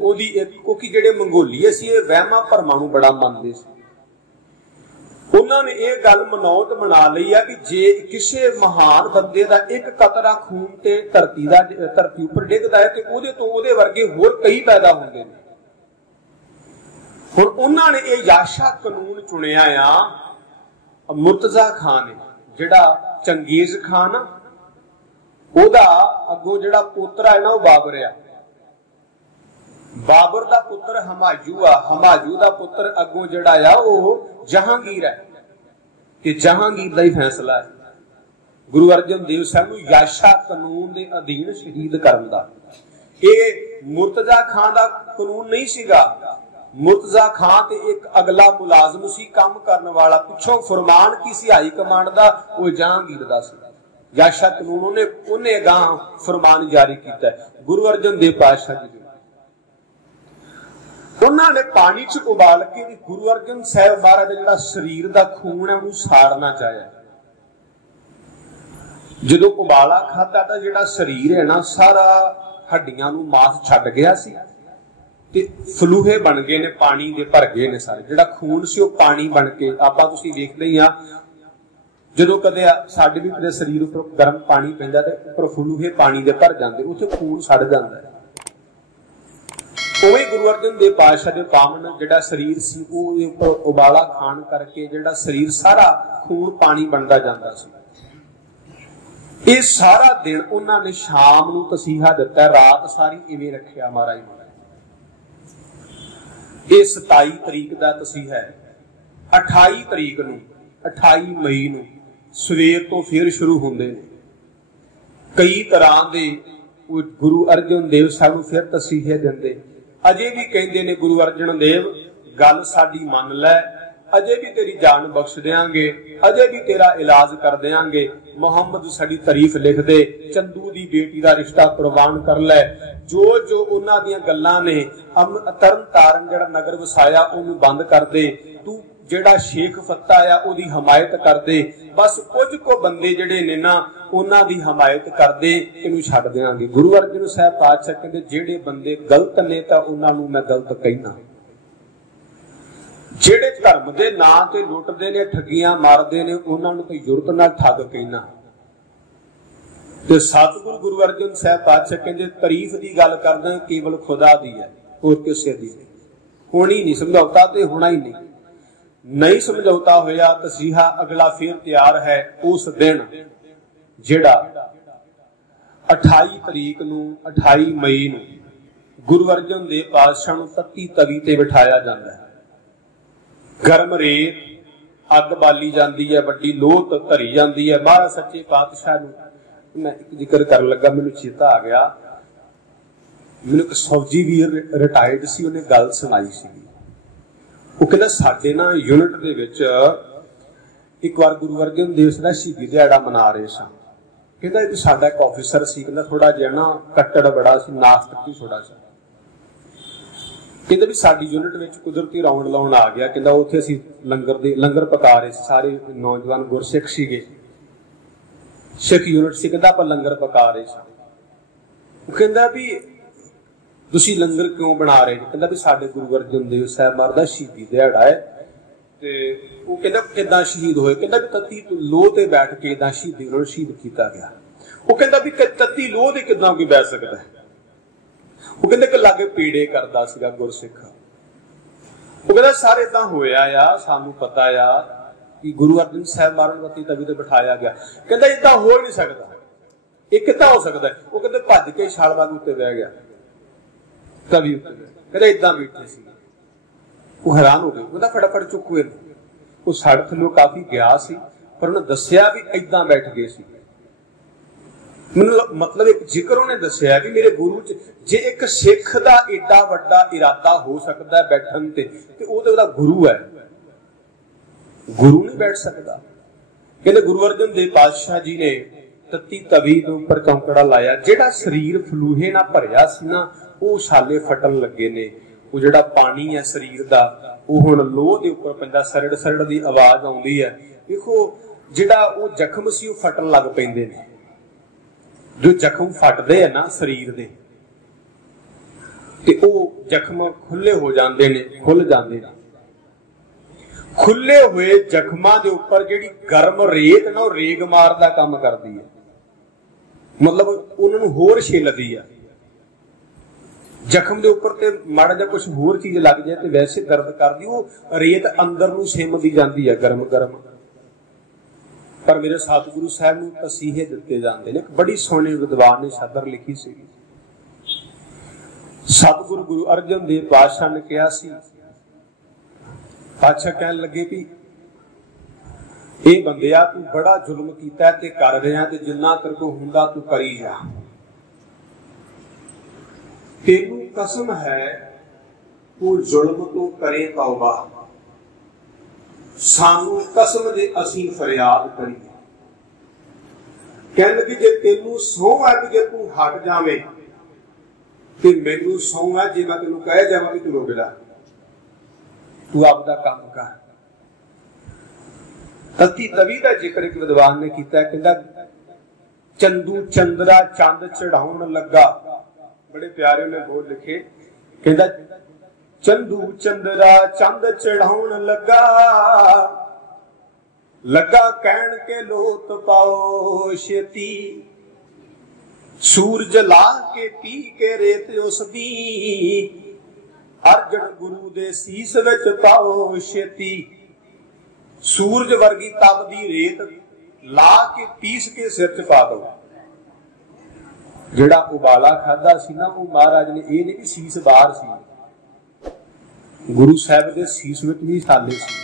ਉਹਦੀ ਇੱਕ, ਕਿਉਂਕਿ ਜਿਹੜੇ ਮੰਗੋਲੀਏ ਸੀ ਇਹ ਵਹਿਮਾਂ ਭਰਮਾਂ ਨੂੰ ਬੜਾ ਮੰਨਦੇ ਸੀ। ਉਹਨਾਂ ਨੇ ਇਹ ਗੱਲ ਮਨੌਤ ਬਣਾ ਲਈ ਆ ਕਿ ਜੇ ਕਿਸੇ ਮਹਾਨ ਬੰਦੇ ਦਾ ਇੱਕ ਕਤਰਾ ਖੂਨ ਤੇ ਧਰਤੀ ਉੱਪਰ ਡਿੱਗਦਾ ਹੈ ਤੇ ਉਹਦੇ ਤੋਂ ਉਹਦੇ ਵਰਗੇ ਹੋਰ ਕਈ ਪੈਦਾ ਹੁੰਦੇ ਨੇ। ਹੁਣ ਉਹਨਾਂ ਨੇ ਇਹ ਯਾਸ਼ਾ ਕਾਨੂੰਨ ਚੁਣਿਆ ਆ। ਮੁਰਤਜ਼ਾ ਖਾਨ ਨੇ, ਜਿਹੜਾ ਚੰਗੇਜ਼ ਖਾਨ, ਉਹਦਾ ਅੱਗੋਂ ਜਿਹੜਾ ਪੋਤਰਾ ਹੈ ਨਾ ਉਹ ਬਾਬਰ ਆ। ਬਾਬਰ ਦਾ ਪੁੱਤਰ ਹਮਾਯੂ ਆ। ਹਮਾਯੂ ਦਾ ਪੁੱਤਰ ਅੱਗੋਂ ਜਿਹੜਾ ਆ ਉਹ ਜਹਾਂਗੀਰ ਹੈ। ਕਿ ਜਹਾਂਗੀਰ ਦਾ ਹੀ ਫੈਸਲਾ ਹੈ ਗੁਰੂ ਅਰਜਨ ਦੇਵ ਸਾਹਿਬ ਨੂੰ ਯਾਸ਼ਾ ਕਾਨੂੰਨ ਦੇ ਅਧੀਨ ਸ਼ਹੀਦ ਕਰਨ ਦਾ। ਇਹ ਮੁਰਤਜ਼ਾ ਖਾਨ ਦਾ ਕਾਨੂੰਨ ਨਹੀਂ ਸੀਗਾ। ਮੁਰਤਜ਼ਾ ਖਾਨ ਤੇ ਇੱਕ ਅਗਲਾ ਮੁਲਾਜ਼ਮ ਸੀ, ਕੰਮ ਕਰਨ ਵਾਲਾ। ਪਿੱਛੋਂ ਫਰਮਾਨ ਕੀ ਸੀ ਹਾਈ ਕਮਾਂਡ ਦਾ, ਉਹ ਜਹਾਂਗੀਰ ਦਾ ਸੀ। ਯਾਸ਼ਾ ਕਾਨੂੰਨ ਉਹਨੇ ਅਗਾਂਹ ਫਰਮਾਨ ਜਾਰੀ ਕੀਤਾ ਗੁਰੂ ਅਰਜਨ ਦੇਵ ਪਾਤਸ਼ਾਹ ਜੀ। उन्होंने पानी च उबाल के गुरु अर्जन साहब महाराज का जिहड़ा शरीर का खून है उन्होंने साड़ना चाहया। जो उबाला खाधा तो जिहड़ा शरीर है ना सारा हड्डियां नूं मास छड्ड गया सी ते फलूहे बन गए ने, पानी दे भर गए ने सारे। जिहड़ा खून सी वो पानी बन के आपां तुसीं वेखदे ही आ, जो कदे साडे भी कदे शरीर उपर गर्म पानी पैंदा ते उपर फलूहे पानी दे भर जांदे, उत्थे खून सड़ जांदा है। उवें गुरु अर्जन देव पातशाह दे पावन जिहड़ा शरीर सी उहदे उपर उबाला खाण करके जिहड़ा शरीर सारा खून पानी बनदा जांदा सी। ये सारा दिन उन्होंने शाम नूं तसीहा दिता, रात सारी इवें रखिया महाराज। ये 27 तरीक का तसीहा है। 28 तरीक नूं 28 मई नूं सवेर तो फिर शुरू होंदे ने कई तरह के गुरु अर्जन देव साहब नूं फिर तसीहे दिंदे। अजे भी कहते ने गुरु अर्जन देव गल साडी मन लै, अजे भी तेरी जान बख्श देंगे, अजे भी तेरा इलाज कर देंगे। मुहम्मद साडी तारीफ लिख दे, चंदू दी बेटी का रिश्ता कुर्बान कर लै। जो जो उन्हां दीयां गल्लां ने तरन तारण जिहड़ा नगर वसाया उहनूं बंद कर दे, तू जिहड़ा शेख फत्ता आ उहदी हमायत कर दे। बस कुछ को बंदे जिहड़े ने ना उन्हां दी हमायत कर दे, इहनूं छड्ड देंगे। गुरु अर्जन साहब पातशाह कहंदे जिहड़े बंदे गलत ने तां उन्हां नूं मैं गलत कहना, जिहड़े धर्म दे नां ते लुटदे ने ठगियां मारदे ने उन्हां नूं तां जुरत नाल ठग कहना। ते सतगुरु गुरु अर्जन साहब पातशाह कहंदे तारीफ दी गल करदा केवल खुदा दी है, होर किसे दी नहीं। होनी नहीं, समझौता ते होना ही नहीं समझौता होया तसीहा अगला फिर तैयार है। उस दिन जिहड़ा 28 तरीक नूं 28 मई नूं गुरु अर्जन देव पातशाह नूं तत्ती तवी ते बिठाया जांदा है। गर्म रेत अग बाली जाती है, वड्डी लोथ धरी जाती है। महाराज सच्चे पातशाह नूं मैं एक जिक्र कर लगा, मैनूं चेता आ गया। मैनूं एक फौजी वीर रिटायर्ड सी, उन्हें गल सुनाई सी। वो कहता साडे ना यूनिट दे विच एक बार गुरु अर्जन देव जी दा शहीदी दिहाड़ा मना रहे सन। कहता एक साडा एक ऑफिसर सी, कहता थोड़ा जिहा ना कट्टड़ बड़ा सी, नास्तिक भी थोड़ा सा। कहते भी साडी यूनिट में कुदरती राउंड लाउण आ गया। कहता उत्थे असीं लंगर पका रहे, सारे नौजवान गुरसिख सीगे, सिख यूनिट सी। कहता आपां लंगर पका रहे सी। कहता भी तुसीं लंगर क्यों बना रहे? कहता भी साडे गुरु अर्जन देव साहब महाराज दा शहीदी दिहाड़ा है ते वो कहता किदां शहीद होए? कहता भी तत्ती लोह ते बैठ के इदां शहीदी उन्हां नूं शहीद कीता गया। वो कहता भी तत्ती लोह ते किदां कोई बैठ सकदा है? वो कहते कि लागे पीड़े करदा सीगा गुरसिख। वो कहता सारे इदां होया आ, सानू पता आ कि गुरु अर्जन साहब महाराज तत्ती तवी ते बिठाया गया। कहता इदां हो ही नहीं सकदा, ये किदां हो सकदा है? वो कहते भज के छालबाग उत्ते बह गया, तवी उत्ते। कहता इदां बैठे सी। वो हैरान हो गए। कहता फटाफट चुके वो सड़ थल्लों काफी गया सी, पर उन्हें दस्सिया भी इदां बैठ गए सी। मतलब एक जिक्र उन्हें दस्सिया भी मेरे गुरु च जे एक सिख दा एडा वड्डा इरादा हो सकता है बैठन ते ओह ते ओहदा गुरु है, गुरु नहीं बैठ सकता। कहते गुरु अर्जन देव पातशाह जी ने तत्ती तवी के उपर चौंकड़ा लाया। जिहड़ा शरीर फलूहे ना भरिया सी ना वो छाले फटन लगे ने। वो जिहड़ा पानी है शरीर दा वो हुण लोह दे उपर पैंदा, सरड़ सरड़ दी आवाज आउंदी है। देखो जिहड़ा वो जख्म सी वो फटन लग पैंदे ने। जो जख्म फटदे है ना शरीर दे ते ओ जख्म खुले हो जाते ने, खुल जाते ने। खुले हुए जख्मां दे उपर जिहड़ी गर्म रेत ना रेग मार दा काम करदी है, मतलब उन्हां नूं होर छिलदी है। जख्म दे उपर ते माड़ा जिहा कुछ होर चीज लग जाए ते वैसे दर्द करदी, वो रेत अंदर नूं सिमदी जाती है गरम गरम। पर मेरे सतगुरु साहब नूं तसीहे दिते जाते हैं। बड़ी सोहनी विद्वान ने सदर लिखी सी। सतगुरु गुरु अर्जन देव पातशाह ने कहा सी, पातशाह कहन लगे भी ए बंदिया तू बड़ा जुल्म कीता ते कर रहा ते जिन्ना तेरे को हुंदा तू करी जा। तेनू कसम है तू जुल्म तो करे तौबा, सानू कसम दे असीं फरियाद करिए। कहन लगी जे तेनू सौं है कि जे तू हट जावे ते मैनू सौं है जे मैं तेनू कह जावां कि तू रोक जा। तू आपदा काम कर। तत्ती तवी का जिक्र एक विद्वान ने किया, कहता चंदू चंद्रा चंद चढ़ाउण लगा। बड़े प्यारे ने बोल लिखे, कहता चंदू चंद्रा चंद चढ़ाउण लगा, लगा कहण के लोत पाओ छेती, सूरज ला के पी के रेत उसदी, अर्जन गुरु दे सीस विच पाओ छेती। सूरज वर्गी तपदी रेत ला के पीस के सिर च पा दो। जिहड़ा उबाला खादा सी ना, वो महाराज ने ये नहीं सीस बाहर सी, गुरु साहब दे सीस विच भी छाले सी।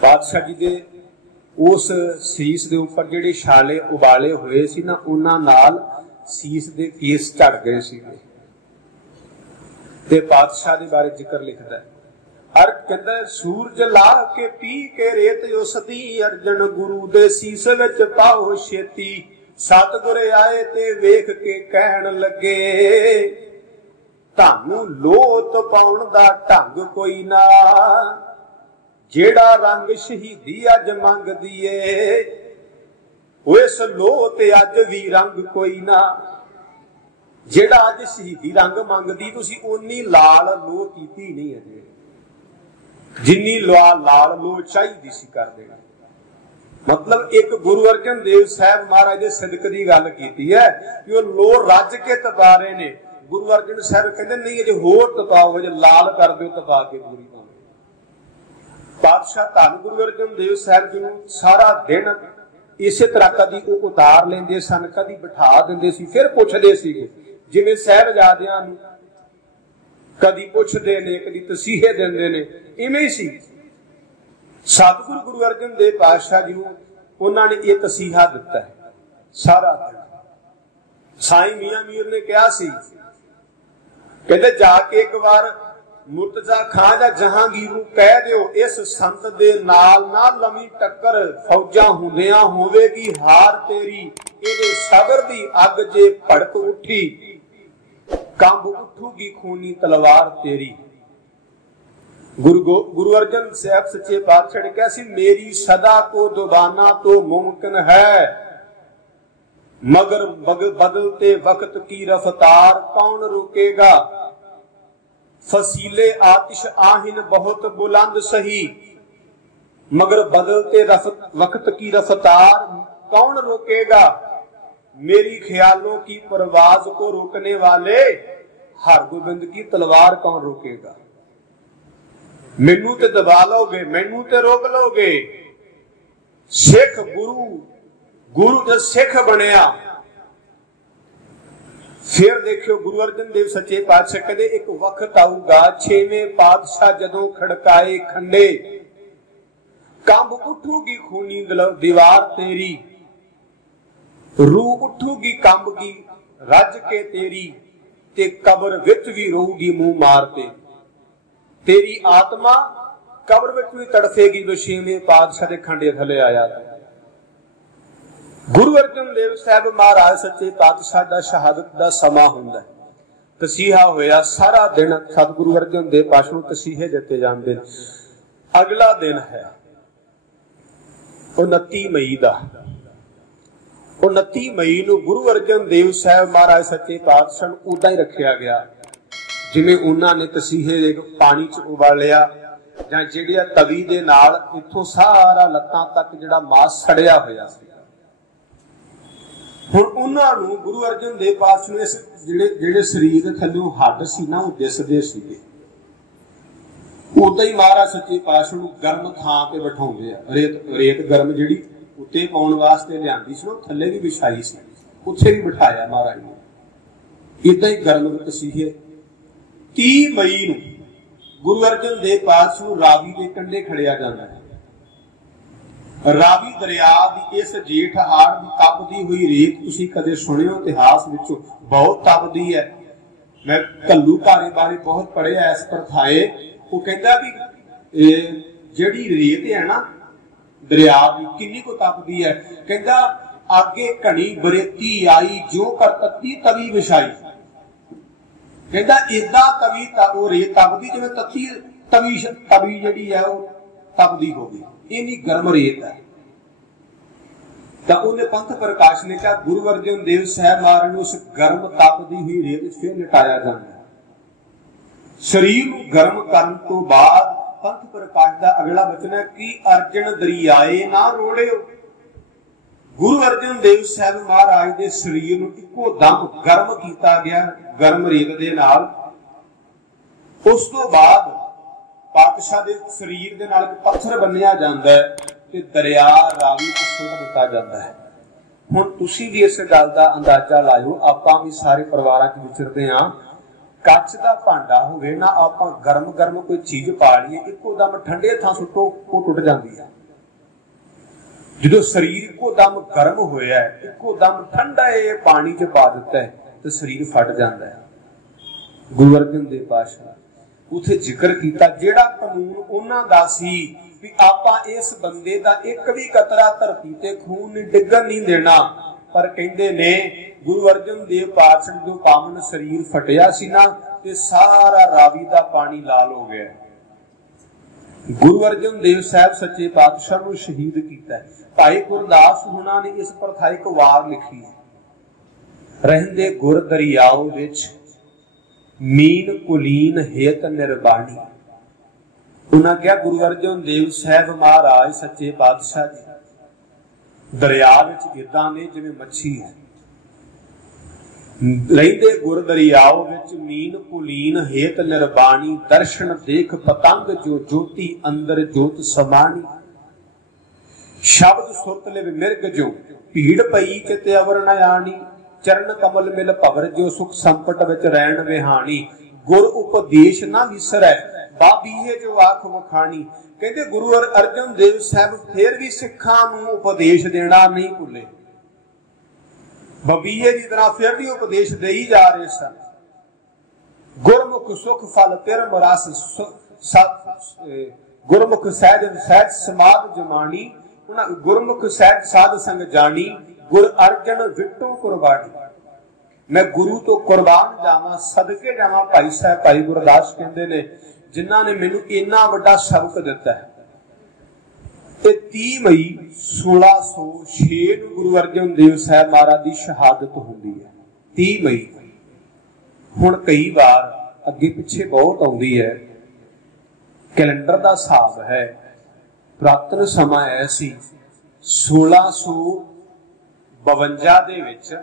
पातशाह जी दे उस सीस दे उपर जिहड़े छाले उबाले हुए सी ना, उन्हां नाल सीस दे केस झड़ गए सी। ते पातशाह दे बारे जिक्र लिखदा है, हर कहंदा सूरज ला के पी के रेत उसदी, अर्जन गुरु दे सीस विच पाओ छेती। सतगुर आए ते वेख के कहण लगे, तानू लोत पाउण दा ढंग कोई ना, जेड़ा रंग शहीदी अज मंगदी ए, इस लोत अज भी रंग कोई ना। जेड़ा अज शहीदी रंग मंगदी, तुसी उन्नी लाल लो कीती नहीं अजे, जिन्नी लाल लो चाहिदी सी कर देना। मतलब एक गुरु अर्जन देव साहब महाराज ने सिदक की गल की है कि वो लो रज के तपा रहे ने। गुरु अर्जन साहब कहते नहीं अजे होर तपाओ, अजे लाल कर दो तपा के पूरी पावे। पातशाह धन गुरु अर्जन देव साहब जी सारा दिन इसे तरह कदी वो उतार लेंदे सन, कदी बिठा दिंदे सी, फिर पुछदे सीगे जिवें साहिबजादियां नूं कदी पुछदे ने, कदी तसीहे दिंदे ने, इवें ही सी। सतगुरु गुरु अर्जन देव पातशाह जी उन्होंने ये तसीहा दिता है सारा दिन। साईं मियां मीर ने कहा सी, कहते जाके एक बार मुर्तजा खां जा जहांगीर नूं कह दिओ, इस संत दे नाल ना लमी टक्कर, फौजां हुंदियां होवेगी हार तेरी, इहदे सबर दी अग जे भड़क उठी, कंब उठूगी खूनी तलवार तेरी। गुरु अर्जन साहब सच्चे पातशाह ने कहा सी, मेरी सदा को दुबाना तो मुमकिन है, मगर बदलते वक्त की रफ्तार कौन रोकेगा। फसीले आतिश आहिन बहुत बुलंद सही, मगर बदलते वक्त की रफ्तार कौन रोकेगा। मेरी ख्यालों की परवाज को रोकने वाले हरगोबिंद की तलवार कौन रोकेगा। मैनू ते दबा लोगे, मैनू ते रोक लोगे। सिख गुरु जब सिख बनया, फिर देखियो गुरु अर्जन देव सच्चे पातशाह कहते एक वक्त आऊगा, 6वें पातशाह जदों खड़काए खंडे, कंब उठूगी खूनी दीवार तेरी, रूह उठूगी कंब की रज के तेरी, ते कब्र विच भी रोऊगी मुंह मारते। तेरी आत्मा कब्र विच भी तड़फेगी जो 6वें पातशाह के खंडे थले आया। गुरु अर्जन देव साहब महाराज सच्चे पातशाह का शहादत का समा हुंदा है। तसीहा होया सारा दिन सतगुरु अर्जन देव पातशाह नूं तसीहे दिते जांदे। अगला दिन है 29 मई का। 29 मई नूं गुरु अर्जन देव साहब महाराज सच्चे पातशाह नूं उदां ही रखिया गया जिवें उन्होंने तसीहे दे पानी च उबालिया, जां जिहड़ी तवी दे नाल इत्थों सारा लत्तां तक जिहड़ा मांस सड़िया होया सी। हुण उन्हां नूं गुरु अर्जन देव पातशाह नूं इस जिहड़े शरीर दे थल्लों हड्ड सी ना, वो दिसदे सीगे। उदां ही महाराज सच्चे पातशाह नूं गर्म थां ते बिठाउंदे आ। रेत गर्म जिहड़ी उत्ते पाउण वास्ते लिआंदी सी, थल्ले भी विछाई सी, उत्थे भी बिठाया महाराज ने। इदां ही गर्म तसीहे 30 मई नूं गुरु अर्जन देव पातशाह नूं रावी के कंढे खड़िया जांदा है। रावी दरिया की इस जेठ हाड़ की तपदी हुई रेत तुसीं कदे सुणियो इतिहास विचों, बहुत तपदी है। मैं कल्लू कारे बारे बहुत पढ़िया इस प्रथाए। वो कहता भी जिहड़ी रेत है ना दरिया की किन्नी को तपदी है, कहता आगे घनी बरेती आई जो कर तत्ती तवी विछाई। कहता इदा तवी रेत तपदी जिवें तत्ती तवी जिहड़ी है वो तपदी हो गई, इन्नी गर्म रेत है। तो उन्हें पंथ प्रकाश ने कहा गुरु अर्जन देव साहब महाराज ने उस गर्म तपदी हुई रेत फिर लिटाया जाता है। शरीर को गर्म करने तो बाद पंथ प्रकाश का अगला वचन है कि अर्जन दरियाए ना रोड़ियो। गुरु अर्जन देव साहब महाराज के शरीर को इको दम गर्म किया गया, गर्म रेत दे नाल। उस तो बाद पातशाह के शरीर के नाल पत्थर बन्निया जाता है ते दरिया रावी च सुट दिता जाता है। हुण तुसीं भी इस गल का अंदाजा लाओ, आपां भी सारे परिवारां च विचरदे हां, कच का भांडा होवे ना, आपां गर्म गर्म कोई चीज पा लईए, इको दम ठंडे थां सुटो वो टुट जाती है। जो शरीर इको दम गर्म होया है, इको दम ठंडा पानी च पा दिता है तो शरीर फट जाता है। गुरु अर्जन देव पातशाह उथे जिक्र किया जेड़ा कानून उन्हां दा सी भी आपां इस बंदे दा एक भी कतरा धरती ते खून नहीं डिगन नहीं देना, पर कहंदे ने गुरु अर्जन देव पातशाह जो पावन शरीर फटिया सी ना ते सारा रावी दा पानी लाल हो गया। गुरु अर्जन देव साहब सच्चे पातशाह को शहीद किया। भाई गुरदास हुणा ने इस प्रथा एक वार लिखी है, रहंदे गुर दरियाओ विच मीन कुलीन हेत निर्बाणी। उन्हें क्या गुरु अर्जन देव साहब महाराज सच्चे पातशाह जी दरिया विच इदां ने जिवें मच्छी है, रहंदे गुर दरियाओ विच मीन कुलीन हेत निर्बाणी। दर्शन देख पतंग जो ज्योति अंदर ज्योत समाणी। शब्द सुरत लिव मिर्ग जो भीड़ पई चित अवर न आनी। चरण कमल मिल भवर जो सुख संपट विच रैण विहानी। गुर उपदेश ना विसरै बाबीए जो आख वखाणी। कहते गुरु अर्जन देव साहब फिर भी सिखां नूं उपदेश देना नहीं भुले। बबीए की तरह फिर भी उपदेश दे ही जा रहे सन। गुरमुख सुख फल तिरम रस गुरमुख सहज सहज समाध जमानी। गुरमुख सहज साध संग जानी। गुर अर्जन विटो कुर्बानी। मैं गुरु तो कुर्बान जावां सदके जावां। भाई साहब भाई गुरदास कहंदे ने जिन्हां ने मैनू इन्ना वड्डा सबक दिता है। 30 मई 1606 ਨੂੰ ਗੁਰੂ ਅਰਜਨ ਦੇਵ ਸਾਹਿਬ ਮਹਾਰਾਜ ਦੀ ਸ਼ਹਾਦਤ ਹੁੰਦੀ ਹੈ। 30 ਮਈ। ਹੁਣ ਕਈ ਵਾਰ ਅੱਗੇ ਪਿੱਛੇ ਬਹੁਤ ਆਉਂਦੀ ਹੈ, ਕੈਲੰਡਰ ਦਾ ਹਿਸਾਬ ਹੈ। ਪ੍ਰਾਤਨ ਸਮਾਂ ਆਇਆ ਸੀ 1652 ਦੇ ਵਿੱਚ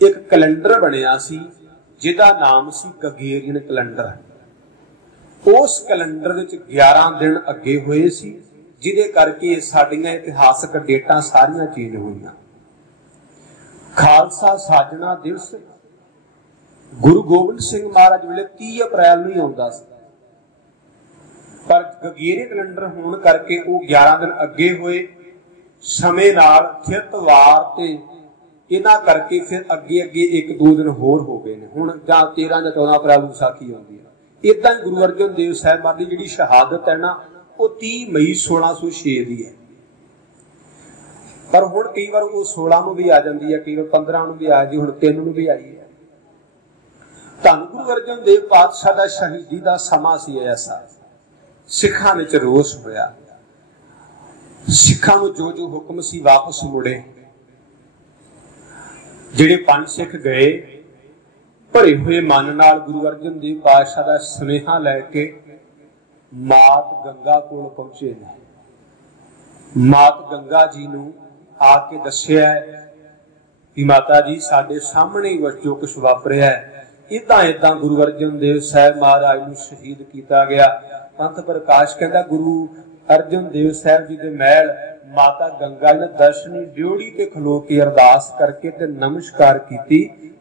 ਇੱਕ ਕੈਲੰਡਰ ਬਣਿਆ ਸੀ ਜਿਹਦਾ ਨਾਮ ਸੀ ਗਗੇਰੀਅਨ ਕੈਲੰਡਰ। ਉਸ ਕੈਲੰਡਰ ਵਿੱਚ 11 ਦਿਨ ਅੱਗੇ ਹੋਏ ਸੀ, जिदे करके साडियां इतिहासक डेटा सारियां चेंज हुई। खालसा साजना दिवस गुरु गोबिंद सिंह महाराज वेले 30 अप्रैल नूं ही आउंदा सी, पर गगेरे कैलेंडर होने करके वो 11 दिन अगे होए। समय नाल थितवार ते इन्हां करके फिर अगे अगे 1-2 दिन होर हो गए ने। हुण जां 13 जां 14 अप्रैल नूं विसाखी आउंदी है। इदां ही गुरु अर्जन देव साहब महाराज दी जिहड़ी शहादत है ना वो 30 मई 1606 की है। पर हुण कई बार वो 16 नूं भी आ जाती है, कई बार 15 नूं भी आ जी, हुण 3 नूं भी आई है। धन गुरु अर्जन देव पातशाह दा शहीदी दा समा सी ऐसा। सिखां विच रोष होया, सिखां नूं जो जो हुक्म सी वापस मुड़े। जिहड़े 5 सिख गए भरे हुए मन नाल गुरु अर्जन देव पातशाह दा सुनेहा लैके मात गंगा कोल पहुंचे ने। मात गंगा जी नूं आके दस्सिया कि माता जी साडे सामने ही जो कुछ वापरिया है, इदां इदां गुरु अर्जन देव साहब महाराज नूं शहीद किया गया। पंथ प्रकाश कहता गुरु अर्जन देव साहब जी दे महल माता गंगा जी ने दर्शनी ड्योड़ी ते खलो के अरदास करके ते नमस्कार की।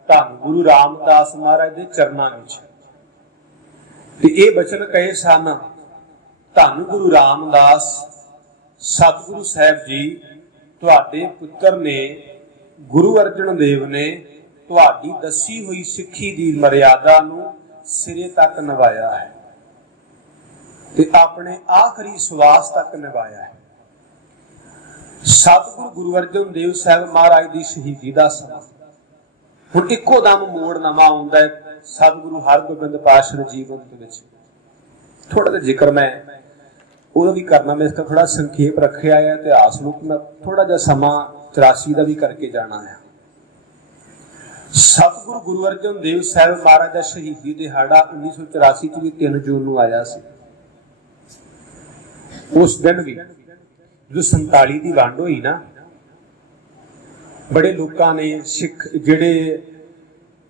धन गुरु रामदास महाराज दे चरनां विच ते इह बचन कहे सन, धन गुरु रामदास सतगुरु साहब जी तुहाडे पुत्र ने गुरु अर्जन देव ने तुहाडी दसी हुई सिक्खी दी मर्यादा नूं सिरे तक निभाया है ते अपने आखिरी श्वास तक निभाया है। सतगुरु गुरु अर्जन देव साहब महाराज दी शहीदी दा समा हुण इक्को दम मोड़ नवां आउंदा है। सतगुरु हरगोबिंद पातशाह के जीवन के थोड़ा जिहा जिक्र मैं वो भी करना। मैं इसका थोड़ा संखेप रखा है इतिहास में, मैं थोड़ा जिहा समा 84 का भी करके जाना है। सतगुरु गुरु अर्जन देव साहब महाराज का शहीदी दिहाड़ा 1984 च भी 3 जून को आया सी। उस दिन भी जो 47 की वंड हुई ना, बड़े लोगों ने सिख जिहड़े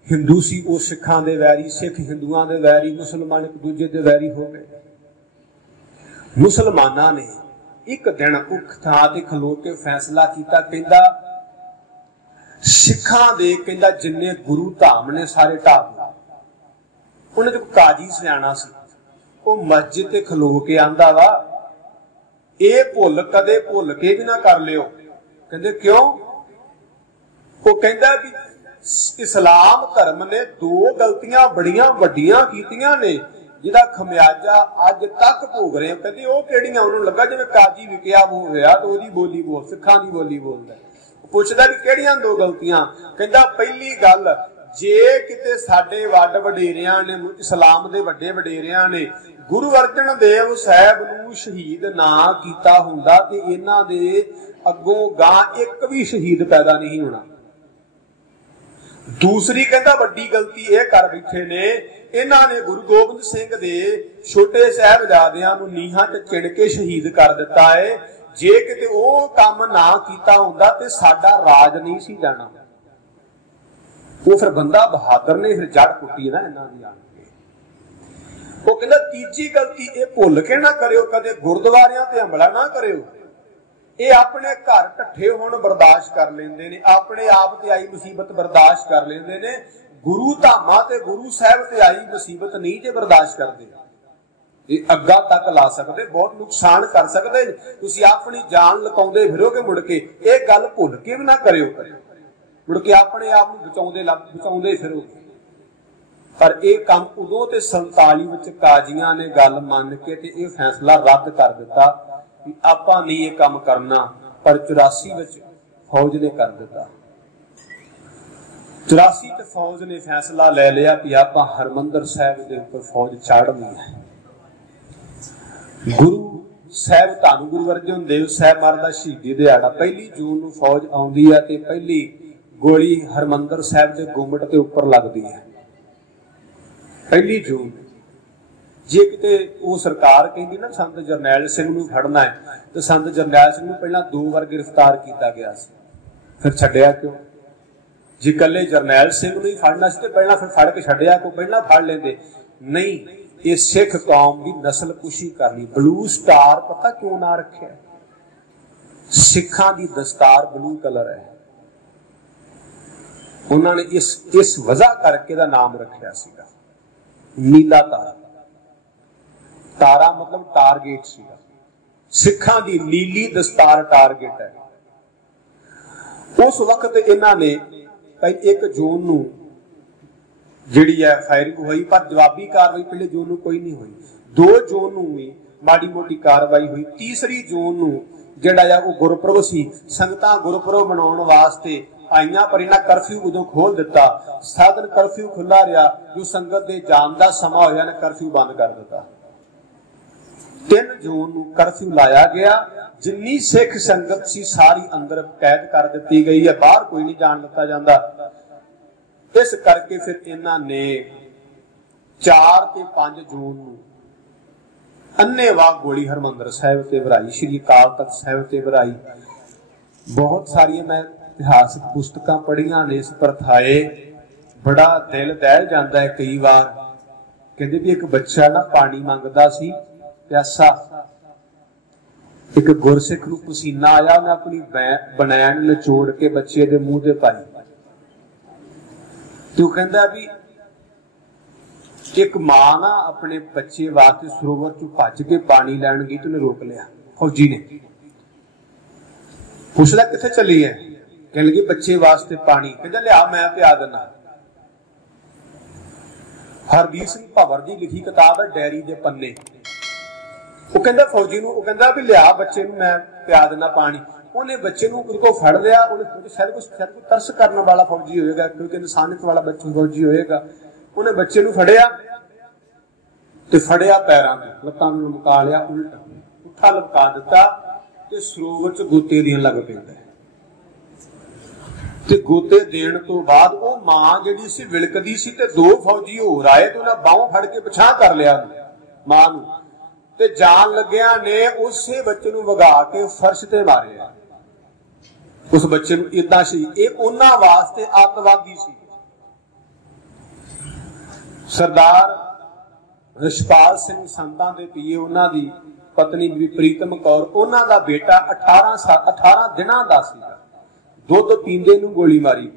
हिंदू सी वो सिखां दे वैरी, सिख हिंदुआं दे वैरी, मुसलमान एक दूजे दे वैरी हो गए। मुसलमाना ने एक दिन उख थां ते खलो के फैसला किया, कहंदा सिखां दे कहंदा जिन्ने गुरु धाम ने सारे ढा दो। उन्हें जो काजी सियाणा सी वो मस्जिद ते खलो के आंदा वा, ये भुल कदे भुल के भी ना कर लियो। कहंदे क्यों? वो कहंदा भी इस्लाम धर्म ने 2 गलतियां बड़ियां वड्डियां कीतियां ने जिहदा खमियाजा अज तक भोग रहे हैं। कहंदे वो किहड़ियां? उन्होंने लगा जिवें काजी विकिया वो होया तो ओदी बोली बोल, सिखां दी बोली बोलदा। पुछदा भी किहड़ियां 2 गलतियां? कहंदा पहली गल, जे किते साडे वड वडेरियां ने, इस्लाम दे वड्डे वडेरियां ने गुरु अर्जन देव साहब नूं शहीद ना कीता हुंदा ते इन्हां दे अगों गां एक भी शहीद पैदा नहीं होना। दूसरी कहता वड्डी गलती यह कर बैठे ने, इन्हां ने गुरु गोबिंद सिंह दे छोटे साहिबजादियां नूं नीहां च चिण के शहीद कर दिता है। जे किते ओह काम ना कीता हुंदा ते साडा राज नहीं सी जाना। वो फिर बंदा बहादुर ने फिर जड़ पुट्टी ना इन्हां दी आण के। वो कहंदा तीजी गलती ये भुल के ना करियो, कदे गुरुद्वारियां ते हमला ना करियो। ये अपने घर ढट्ठे होण बर्दाश्त कर लेंदे ने, अपने आप ते आई मुसीबत बर्दाश्त कर लेंदे ने, गुरु धामां ते गुरु साहिब ते आई मुसीबत नहीं जे बर्दाश्त करदे। ये अग्गा तक ला सकदे, बहुत नुकसान कर सकदे। तुसीं अपनी जान लकाउंदे फिरोगे, मुड़ के ये गल भुल के भी ना करियो, मुड़ के अपने आप नूं बचाउंदे फिरोगे। पर यह काम उदों ते 47 विच काजियां ने गल मन के ते यह फैसला रद्द कर दिता कि आपां नहीं ये काम करना। पर 84 विच फौज ने कर दिता। 84 च फौज ने फैसला ले लिया कि आपां हरमंदर साहिब दे उपर फौज चाड़नी है। गुरु साहिब धन गुरु अर्जन देव साहिब महाराज दा शहीदी दिहाड़ा 1 जून नूं फौज आउंदी है ते पहली गोली हरमंदर साहिब दे गुंबट ते उपर लगदी है 1 जून। जे किते वो सरकार कहती ना संत जरनैल सिंह नूं फड़ना है तो संत जरनैल सिंह नूं पहला 2 बार गिरफ्तार किया गया सी, फिर छड्डिया क्यों? जे कल्ले जरनैल सिंह नूं ही फड़ना सी ते पहला फिर फड़ के छड्डिया को पहला फड़ लेंदे नहीं। ये सिख कौम की नस्ल कुशी करनी। ब्लू स्टार पता क्यों ना रखे? सिखां दी दस्तार ब्लू कलर है, उन्होंने इस वजह करके दा नाम रखा सीगा नीला तारा। तारा मतलब टारगेट सीगा, सिखां दी नीली दस्तार टारगेट है। उस वक्त इन्होंने 1 जून नूं जिहड़ी है फायरिंग हुई, पर जवाबी कार्रवाई 1 जून नूं कोई नहीं हुई। 2 जून नूं भी माड़ी मोटी कार्रवाई हुई। 3 जून नूं जिहड़ा है वो गुरपुरब सी, संगतां गुरपुरब मनाउण वास्ते आईयां पर इन्हां कर्फ्यू उदों खोल दिता। 7 दिन कर्फ्यू खुला रहा, जो संगत दे जाण दा समा होया ने कर्फ्यू बंद कर दिता। 3 जून नूं कर्फ्यू लाया गया। जिन्नी सिख संगत सी सारी अंदर कैद कर दी गई है, बाहर कोई नहीं जाण दिता जांदा। इस करके फिर इन्हां ने 4 ते 5 जून नूं अन्नेवाह गोली हरमंदर साहिब ते भराई, श्री अकाल तख्त साहिब ते भराई। बहुत सारी मैं इतिहासक पुस्तकां पढ़ियां ने इस प्रथाए, बड़ा दिल दहल जाता है कई बार। कहते भी एक बच्चा ना पानी मंगदा सी प्यासा, एक गुरसिख नूं पसीना आया, उन्हें अपनी बनैन निचोड़ के बच्चे दे मूंह ते पाई। तो कहता भी एक मां ना अपने बच्चे वास्ते सरोवर चों भज के पानी लैण गई तो उन्हें रोक लिया फौजी ने। पूछदा किथे चली है? कहने लगी बच्चे वास्ते पानी। कहता लिया मैं पिया देना। हरबीर सिंह भवर की लिखी किताब है डायरी दे पन्ने। वो कहता फौजी नूं, वो कहता भी लिया बच्चे नूं मैं पिया देना पानी। उन्हें बच्चे नूं उहदे कोल फड़ लिया। शायद कुछ तरस करने वाला फौजी होएगा, क्योंकि इंसानियत वाला बच्चा फौजी होएगा। ਉਹਨੇ ਬੱਚੇ ਨੂੰ ਫੜਿਆ ਤੇ ਫੜਿਆ ਪੈਰਾਂ ਤੇ, ਲੱਤਾਂ ਨੂੰ ਲਮਕਾ ਲਿਆ, ਉਲਟਾ ਪੁੱਠਾ ਲਮਕਾ ਦਿੱਤਾ ਤੇ ਸਰੋਵਰ ਚ ਗੋਤੇ ਦੇਣ ਲੱਗ ਪੈਂਦਾ। ਤੇ ਗੋਤੇ ਦੇਣ ਤੋਂ ਬਾਅਦ ਉਹ ਮਾਂ ਜਿਹੜੀ ਸੀ ਵਿਲਕਦੀ ਸੀ ਤੇ ਦੋ ਫੌਜੀ ਹੋਰ ਆਏ ਤੇ ਉਹਨਾਂ ਬਾਹੋਂ ਫੜ ਕੇ ਪਿਛਾਂਹ ਕਰ ਲਿਆ ਮਾਂ ਨੂੰ, ਤੇ ਜਾਣ ਲੱਗਿਆਂ ਨੇ ਉਸੇ ਬੱਚੇ ਨੂੰ ਵਗਾ ਕੇ ਫਰਸ਼ ਤੇ ਮਾਰਿਆ। ਉਸ ਬੱਚੇ ਨੂੰ ਏਦਾਂ ਸੀ, ਇਹ ਉਹਨਾਂ ਵਾਸਤੇ ਅੱਤਵਾਦੀ ਸੀ। ਸਰਦਾਰ ਰਿਸ਼ਪਾਲ ਸਿੰਘ ਸੰਤਾਂ ਦੇ ਪੀਏ, ਉਹਨਾਂ ਦੀ ਪਤਨੀ ਬੀਬੀ ਪ੍ਰੀਤਮ ਕੌਰ, ਉਹਨਾਂ ਦਾ ਬੇਟਾ 18 ਦਿਨਾਂ ਦਾ ਸੀਗਾ, ਦੁੱਧ ਪੀਂਦੇ ਨੂੰ ਗੋਲੀ ਮਾਰੀ।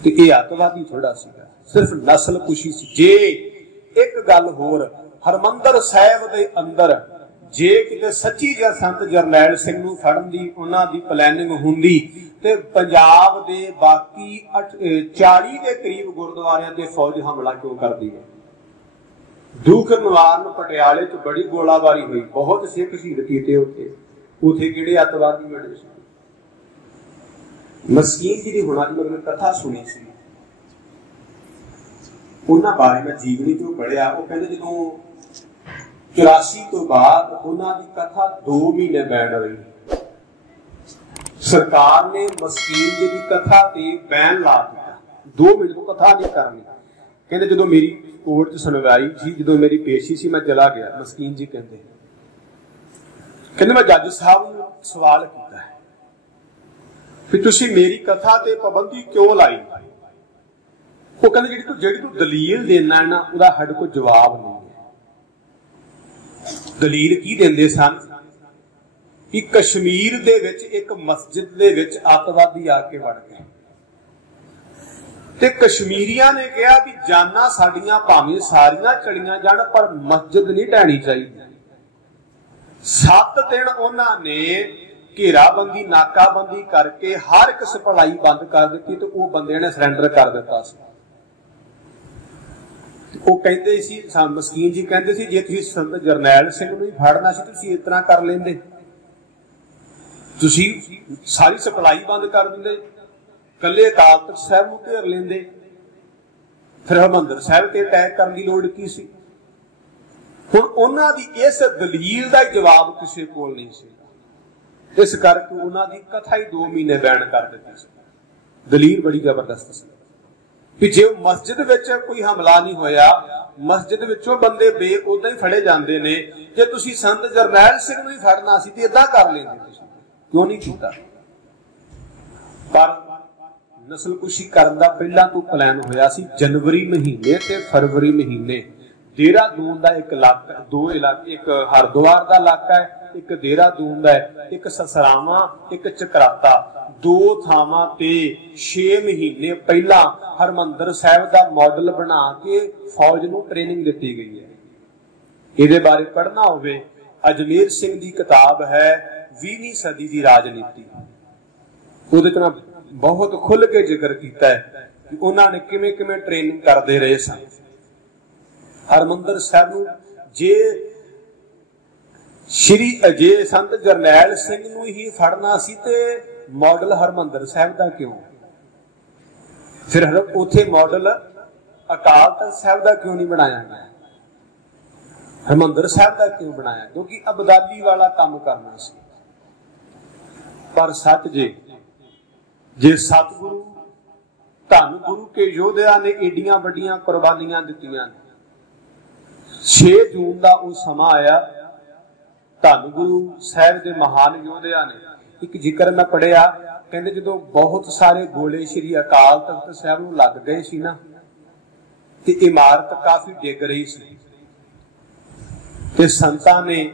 ਤੇ ਇਹ ਅੱਤਵਾਦੀ ਥੋੜਾ ਸੀਗਾ, ਸਿਰਫ ਨਸਲ ਕੁਸ਼ੀ ਸੀ। ਜੇ ਇੱਕ ਗੱਲ ਹੋਰ, ਹਰਮੰਦਰ ਸਾਹਿਬ ਦੇ ਅੰਦਰ ਜੇ ਕਿਤੇ ਸੱਚੀ ਜਾਂ ਸੰਤ ਜਰਨੈਲ ਸਿੰਘ ਨੂੰ ਫੜਨ ਦੀ ਉਹਨਾਂ ਦੀ ਪਲੈਨਿੰਗ ਹੁੰਦੀ ਤੇ ਪੰਜਾਬ ਦੇ ਬਾਕੀ 40 ਦੇ ਕਰੀਬ ਗੁਰਦੁਆਰਿਆਂ ਤੇ ਫੌਜ ਹਮਲਾ ਕਿਉਂ ਕਰਦੀ ਹੈ? ਦੁੱਖ ਨਿਵਾਰਨ ਪਟਿਆਲੇ ਚ ਬੜੀ ਗੋਲਾਬਾਰੀ ਹੋਈ, ਬਹੁਤ ਸਿੱਖ ਸ਼ਹੀਦ ਕੀਤੇ ਉੱਥੇ ਕਿਹੜੇ ਅੱਤਵਾਦੀ ਮਿਲੇ ਸੀ? ਮਸਕੀਨ ਜੀ ਦੀ ਹੁਣਾਂ ਦੀ ਮੈਂ ਕਥਾ ਸੁਣੀ ਸੀ, ਉਹਨਾਂ ਬਾਰੇ ਮੈਂ ਜੀਵਨੀ ਤੋਂ ਪੜ੍ਹਿਆ। ਉਹ ਕਹਿੰਦੇ ਜਦੋਂ 84 ਤੋਂ ਬਾਅਦ ਉਹਨਾਂ ਦੀ ਕਥਾ 2 ਮਹੀਨੇ ਬੈਨ ਰਹੀ। ਸਰਕਾਰ ਨੇ ਮਸਕੀਨ ਜੀ ਦੀ ਕਥਾ ਤੇ ਬੈਨ ਲਾ ਦਿੱਤਾ, 2 ਮਹੀਨੇ ਤੋਂ ਕਥਾ ਨਹੀਂ ਕਰਨੀ। ਕਹਿੰਦੇ ਜਦੋਂ ਮੇਰੀ ਕੋਰਟ ਚ ਸੁਣਵਾਈ ਸੀ, ਜਦੋਂ ਮੇਰੀ ਪੇਸ਼ੀ ਸੀ, ਮੈਂ ਚਲਾ ਗਿਆ। ਮਸਕੀਨ ਜੀ ਕਹਿੰਦੇ ਮੈਂ ਜੱਜ ਸਾਹਿਬ ਨੂੰ ਸਵਾਲ ਕੀਤਾ ਵੀ ਤੁਸੀਂ ਮੇਰੀ ਕਥਾ ਤੇ ਪਾਬੰਦੀ ਕਿਉਂ ਲਾਈ? ਉਹ ਕਹਿੰਦੇ ਜਿਹੜੀ ਤੂੰ ਦਲੀਲ ਦੇਣਾ ਹੈ ਨਾ, ਉਹਦਾ ਸਾਡੇ ਕੋਲ ਜਵਾਬ ਨਹੀਂ ਹੈ। ਦਲੀਲ ਕੀ ਦਿੰਦੇ ਸਨ ਕਿ ਕਸ਼ਮੀਰ ਦੇ ਵਿੱਚ ਇੱਕ ਮਸਜਿਦ ਦੇ ਵਿੱਚ ਅੱਤਵਾਦੀ ਆ ਕੇ ਵੜ ਗਏ ਤੇ ਕਸ਼ਮੀਰੀਆਂ ਨੇ ਕਿਹਾ ਵੀ ਜਾਨਾਂ ਸਾਡੀਆਂ ਭਾਵੇਂ ਸਾਰੀਆਂ ਚਲੀਆਂ ਜਾਣ ਪਰ ਮਸਜਿਦ ਨਹੀਂ ਢਹਿਣੀ ਚਾਹੀਦੀ। 7 ਦਿਨ ਉਹਨਾਂ ਨੇ ਘੇਰਾਬੰਦੀ, ਨਾਕਾਬੰਦੀ ਕਰਕੇ ਹਰ ਇੱਕ ਸਪਲਾਈ ਬੰਦ ਕਰ ਦਿੱਤੀ ਤੇ ਉਹ ਬੰਦਿਆਂ ਨੇ ਸਰੈਂਡਰ ਕਰ ਦਿੱਤਾ ਸੀ। ਉਹ ਕਹਿੰਦੇ ਸੀ, ਮਸਕੀਨ ਜੀ ਕਹਿੰਦੇ ਸੀ, ਜੇ ਤੁਸੀਂ ਸੰਤ ਜਰਨੈਲ ਸਿੰਘ ਨੂੰ ਹੀ ਫੜਨਾ ਸੀ ਤੁਸੀਂ ਇਸ ਤਰ੍ਹਾਂ ਕਰ ਲੈਂਦੇ, ਤੁਸੀਂ ਸਾਰੀ ਸਪਲਾਈ ਬੰਦ ਕਰ ਦਿੰਦੇ, ਕੱਲੇ ਅਕਾਲ ਤਖਤ ਸਾਹਿਬ ਨੂੰ ਘੇਰ ਲੈਂਦੇ, ਫਿਰ ਹਰਿਮੰਦਰ ਸਾਹਿਬ ਤੇ ਅਟੈਕ ਕਰਨ ਦੀ ਲੋੜ ਕੀ ਸੀ? ਹੁਣ ਉਹਨਾਂ ਦੀ ਇਸ ਦਲੀਲ ਦਾ ਜਵਾਬ ਕਿਸੇ ਕੋਲ ਨਹੀਂ ਸੀ, ਇਸ ਕਰਕੇ ਉਹਨਾਂ ਦੀ ਕਥਾ ਹੀ 2 ਮਹੀਨੇ ਬੈਨ ਕਰ ਦਿੱਤੀ ਸੀ। ਦਲੀਲ ਬੜੀ ਜ਼ਬਰਦਸਤ ਸੀ ਕਿ ਜੇ ਮਸਜਿਦ ਵਿੱਚ ਕੋਈ ਹਮਲਾ ਨਹੀਂ ਹੋਇਆ, ਮਸਜਿਦ ਵਿੱਚੋਂ ਬੰਦੇ ਉਦਾਂ ਹੀ ਫੜੇ ਜਾਂਦੇ ਨੇ, ਜੇ ਤੁਸੀਂ ਸੰਤ ਜਰਨੈਲ ਸਿੰਘ ਨੂੰ ਹੀ ਫੜਨਾ ਸੀ ਤੇ ਏਦਾਂ ਕਰ ਲੈਂਦੇ, ਤੁਸੀਂ ਕਿਉਂ ਨਹੀਂ ਕੀਤਾ? ਪਰ ਨਸਲਕੁਸ਼ੀ ਕਰਨ ਦਾ ਪਹਿਲਾਂ ਤੋਂ ਪਲਾਨ ਹੋਇਆ ਸੀ। ਜਨਵਰੀ ਮਹੀਨੇ ਤੇ ਫਰਵਰੀ ਮਹੀਨੇ ਦੇਹਰਾਦੂਨ ਦਾ ਇੱਕ ਇਲਾਕਾ, 2 ਇਲਾਕੇ, ਇੱਕ ਹਰਿਦੁਆਰ ਦਾ ਇਲਾਕਾ ਹੈ, ਇੱਕ ਦੇਹਰਾਦੂਨ ਦਾ ਹੈ, ਇੱਕ ਸਸਰਾਵਾਂ, ਇੱਕ ਚਕਰਾਤਾ, 2 ਥਾਵਾਂ ਤੇ 6 ਮਹੀਨੇ ਪਹਿਲਾਂ ਹਰਿਮੰਦਰ ਸਾਹਿਬ ਦਾ ਮਾਡਲ ਬਣਾ ਕੇ ਫੌਜ ਨੂੰ ਟ੍ਰੇਨਿੰਗ ਦਿੱਤੀ ਗਈ ਹੈ। ਇਹਦੇ ਬਾਰੇ ਪੜ੍ਹਨਾ ਹੋਵੇ, ਅਜਮੇਰ ਸਿੰਘ ਦੀ ਕਿਤਾਬ ਹੈ 20ਵੀਂ ਸਦੀ ਦੀ ਰਾਜਨੀਤੀ, ਉਹਦੇ ਚ ਮੈਂ ਬਹੁਤ ਖੁੱਲ ਕੇ ਜ਼ਿਕਰ ਕੀਤਾ ਹੈ ਕਿ ਉਹਨਾਂ ਨੇ ਕਿਵੇਂ ਕਿਵੇਂ ਟ੍ਰੇਨਿੰਗ ਕਰਦੇ ਰਹੇ ਸਨ। ਹਰਿਮੰਦਰ ਸਾਹਿਬ ਨੂੰ ਜੇ ਸੰਤ ਜਰਨੈਲ ਸਿੰਘ ਨੂੰ ਹੀ ਫੜਨਾ ਸੀ ਤੇ ਮਾਡਲ ਹਰਿਮੰਦਰ ਸਾਹਿਬ ਦਾ ਕਿਉਂ? ਫਿਰ ਉੱਥੇ ਮਾਡਲ ਅਕਾਲ ਤਖਤ ਸਾਹਿਬ ਦਾ ਕਿਉਂ ਨਹੀਂ ਬਣਾਇਆ ਗਿਆ? ਹਰਿਮੰਦਰ ਸਾਹਿਬ ਦਾ ਕਿਉਂ ਬਣਾਇਆ? ਕਿਉਂਕਿ ਅਬਦਾਲੀ ਵਾਲਾ ਕੰਮ ਕਰਨਾ ਸੀ। ਪਰ ਸੱਚ ਜੇ ਸਤਿਗੁਰੂ ਧੰਨ ਗੁਰੂ ਕੇ ਯੋਧਿਆਂ ਨੇ ਏਡੀਆਂ ਵੱਡੀਆਂ ਕੁਰਬਾਨੀਆਂ ਦਿੱਤੀਆਂ ਨੇ, 6 ਜੂਨ ਦਾ ਉਹ ਸਮਾਂ ਆਇਆ, ਧੰਨ ਗੁਰੂ ਸਾਹਿਬ ਦੇ ਮਹਾਨ ਯੋਧਿਆਂ ਨੇ, ਇੱਕ ਜ਼ਿਕਰ ਮੈਂ ਪੜਿਆ, ਕਹਿੰਦੇ ਜਦੋਂ ਬਹੁਤ ਸਾਰੇ ਗੋਲੇ ਸ਼੍ਰੀ ਅਕਾਲ ਤਖਤ ਸਾਹਿਬ ਨੂੰ ਲੱਗ ਗਏ ਸੀ ਨਾ, ਤੇ ਇਮਾਰਤ ਕਾਫੀ ਡਿੱਗ ਰਹੀ ਸੀ, ਤੇ ਸੰਤਾਂ ਨੇ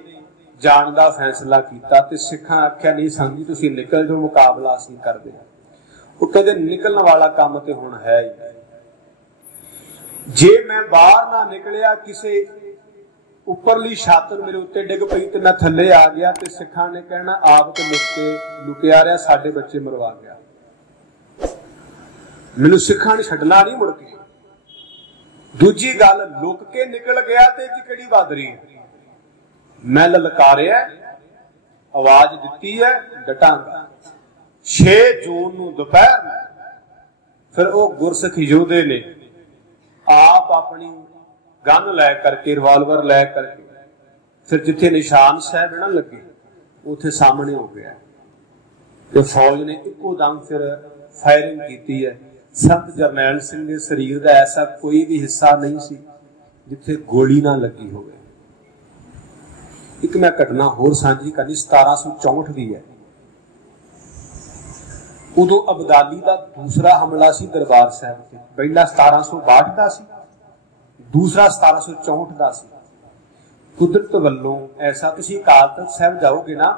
ਜਾਣ ਦਾ ਫੈਸਲਾ ਕੀਤਾ ਤੇ ਸਿੱਖਾਂ ਆਖਿਆ ਨਹੀਂ ਸੰਤ ਜੀ ਤੁਸੀਂ ਨਿਕਲ ਜਾਓ, ਮੁਕਾਬਲਾ ਅਸੀਂ ਕਰਦੇ ਹਾਂ। ਉਹ ਕਹਿੰਦੇ ਨਿਕਲਣ ਵਾਲਾ ਕੰਮ ਤੇ ਹੁਣ ਹੈ ਹੀ, ਜੇ ਮੈਂ ਬਾਹਰ ਨਾ ਨਿਕਲਿਆ, ਕਿਸੇ ਉੱਪਰਲੀ ਛੱਤ ਮੇਰੇ ਉੱਤੇ ਡਿੱਗ ਪਈ ਤੇ ਮੈਂ ਥੱਲੇ ਆ ਗਿਆ ਤੇ ਸਿੱਖਾਂ ਨੇ ਕਹਿਣਾ ਆਪ ਤੇ ਲੁਕਿਆ ਰਿਹਾ, ਸਾਡੇ ਬੱਚੇ ਮਰਵਾ ਗਿਆ, ਮੈਨੂੰ ਸਿੱਖਾਂ ਨੇ ਛੱਡਣਾ ਨਹੀਂ ਮੁੜ ਕੇ। ਦੂਜੀ ਗੱਲ, ਲੁਕ ਕੇ ਨਿਕਲ ਗਿਆ ਤੇ ਜੀ ਕਿਹੜੀ ਬਹਾਦਰੀ, ਮੈਂ ਲਲਕਾਰਿਆ, ਆਵਾਜ਼ ਦਿੱਤੀ ਹੈ, ਡਟਾਂਗਾ। 6 ਜੂਨ ਨੂੰ ਦੁਪਹਿਰ ਨੂੰ ਫਿਰ ਉਹ ਗੁਰਸਿੱਖ ਯੋਧੇ ਨੇ आप अपनी गन लै करके रिवाल्वर लै करके फिर जिथे निशान साहब ना लगे उथे सामने हो गया तो फौज ने इको दम फिर फायरिंग की है। संत जरनैल सिंह के शरीर का ऐसा कोई भी हिस्सा नहीं सी जिथे गोली ना लगी हो। एक मैं घटना होर साझी करनी 1764 की है। उदो अबदाली का दूसरा हमला सी दरबार साहब से। पहला 1762 का सी, दूसरा 1764 का सी। कुदरत वल्लों ऐसा तुसीं अकाल तख्त साहब जाओगे ना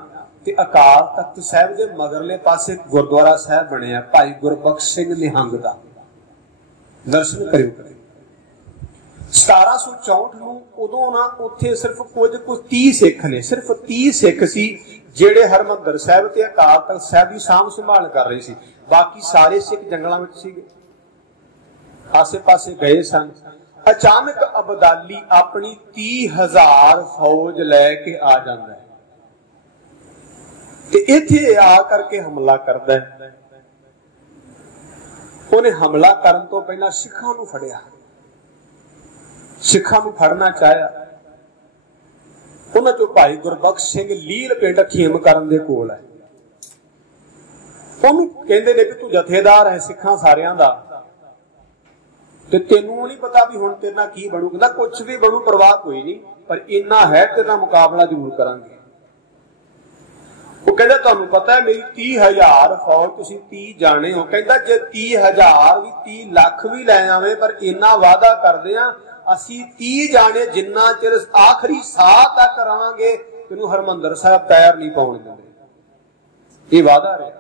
ते अकाल तख्त साहब के मगरले पासे गुरुद्वारा साहब बनिया भाई गुरबख्श सिंह निहंग दा, दर्शन करियो करे। 1764 ਨੂੰ ਉਦੋਂ ਨਾ ਉੱਥੇ ਸਿਰਫ ਕੁਝ 30 ਸਿੱਖ ਨੇ, ਸਿਰਫ 30 ਸਿੱਖ ਸੀ ਜਿਹੜੇ ਹਰਮੰਦਰ ਸਾਹਿਬ ਤੇ ਅਕਾਲ ਤਖਤ ਸਾਹਿਬ ਦੀ ਸਾਂਭ ਸੰਭਾਲ ਕਰ ਰਹੇ ਸੀ। ਬਾਕੀ ਸਾਰੇ ਸਿੱਖ ਜੰਗਲਾਂ ਵਿੱਚ ਸੀਗੇ, ਆਸੇ ਪਾਸੇ ਗਏ ਸਨ। ਅਚਾਨਕ ਅਬਦਾਲੀ ਆਪਣੀ 30,000 ਫੌਜ ਲੈ ਕੇ ਆ ਜਾਂਦਾ ਹੈ ਤੇ ਇੱਥੇ ਆ ਕਰਕੇ ਹਮਲਾ ਕਰਦਾ ਹੈ। ਉਹਨੇ ਹਮਲਾ ਕਰਨ ਤੋਂ ਪਹਿਲਾਂ ਸਿੱਖਾਂ ਨੂੰ ਫੜਿਆ, ਸਿੱਖਾਂ ਨੂੰ ਫੜਨਾ ਚਾਹਿਆ। ਉਹਨਾਂ ਚੋਂ ਭਾਈ ਗੁਰਬਖਸ਼ ਸਿੰਘ ਲੀਲ ਪਿੰਡ ਖੇਮ ਕਰਨ ਦੇ ਕੋਲ ਹੈ। ਉਹਨੂੰ ਕਹਿੰਦੇ ਨੇ ਵੀ ਤੂੰ ਜਥੇਦਾਰ ਹੈ ਸਿੱਖਾਂ ਸਾਰਿਆਂ ਦਾ ਤੇ ਤੈਨੂੰ ਨਹੀਂ ਪਤਾ ਵੀ ਹੁਣ ਤੇਰੇ ਨਾਲ ਕੀ ਬਣੂ। ਕਹਿੰਦਾ ਕੁਛ ਵੀ ਬਣੂ ਪਰਵਾਹ ਕੋਈ ਨਹੀਂ, ਪਰ ਇੰਨਾ ਹੈ ਤੇਰੇ ਨਾਲ ਮੁਕਾਬਲਾ ਜ਼ਰੂਰ ਕਰਾਂਗੇ। ਉਹ ਕਹਿੰਦਾ ਤੁਹਾਨੂੰ ਪਤਾ ਹੈ ਮੇਰੀ 30,000 ਫੌਜ, ਤੁਸੀਂ 30 ਜਾਣੇ ਹੋ। ਕਹਿੰਦਾ ਜੇ 30,000 ਵੀ 30 ਲੱਖ ਵੀ ਲੈ ਆਵੇ ਪਰ ਇੰਨਾ ਵਾਅਦਾ ਕਰਦੇ ਆ ਅਸੀਂ 30 ਜਾਣੇ ਜਿੰਨਾ ਚਿਰ ਆਖਰੀ ਸਾਹ ਤੱਕ ਰਹਾਂਗੇ ਤੈਨੂੰ ਹਰਮੰਦਰ ਸਾਹਿਬ ਪੈਰ ਨਹੀਂ ਪਾਉਣ ਦਿੰਦੇ। ਇਹ ਵਾਅਦਾ ਰਿਹਾ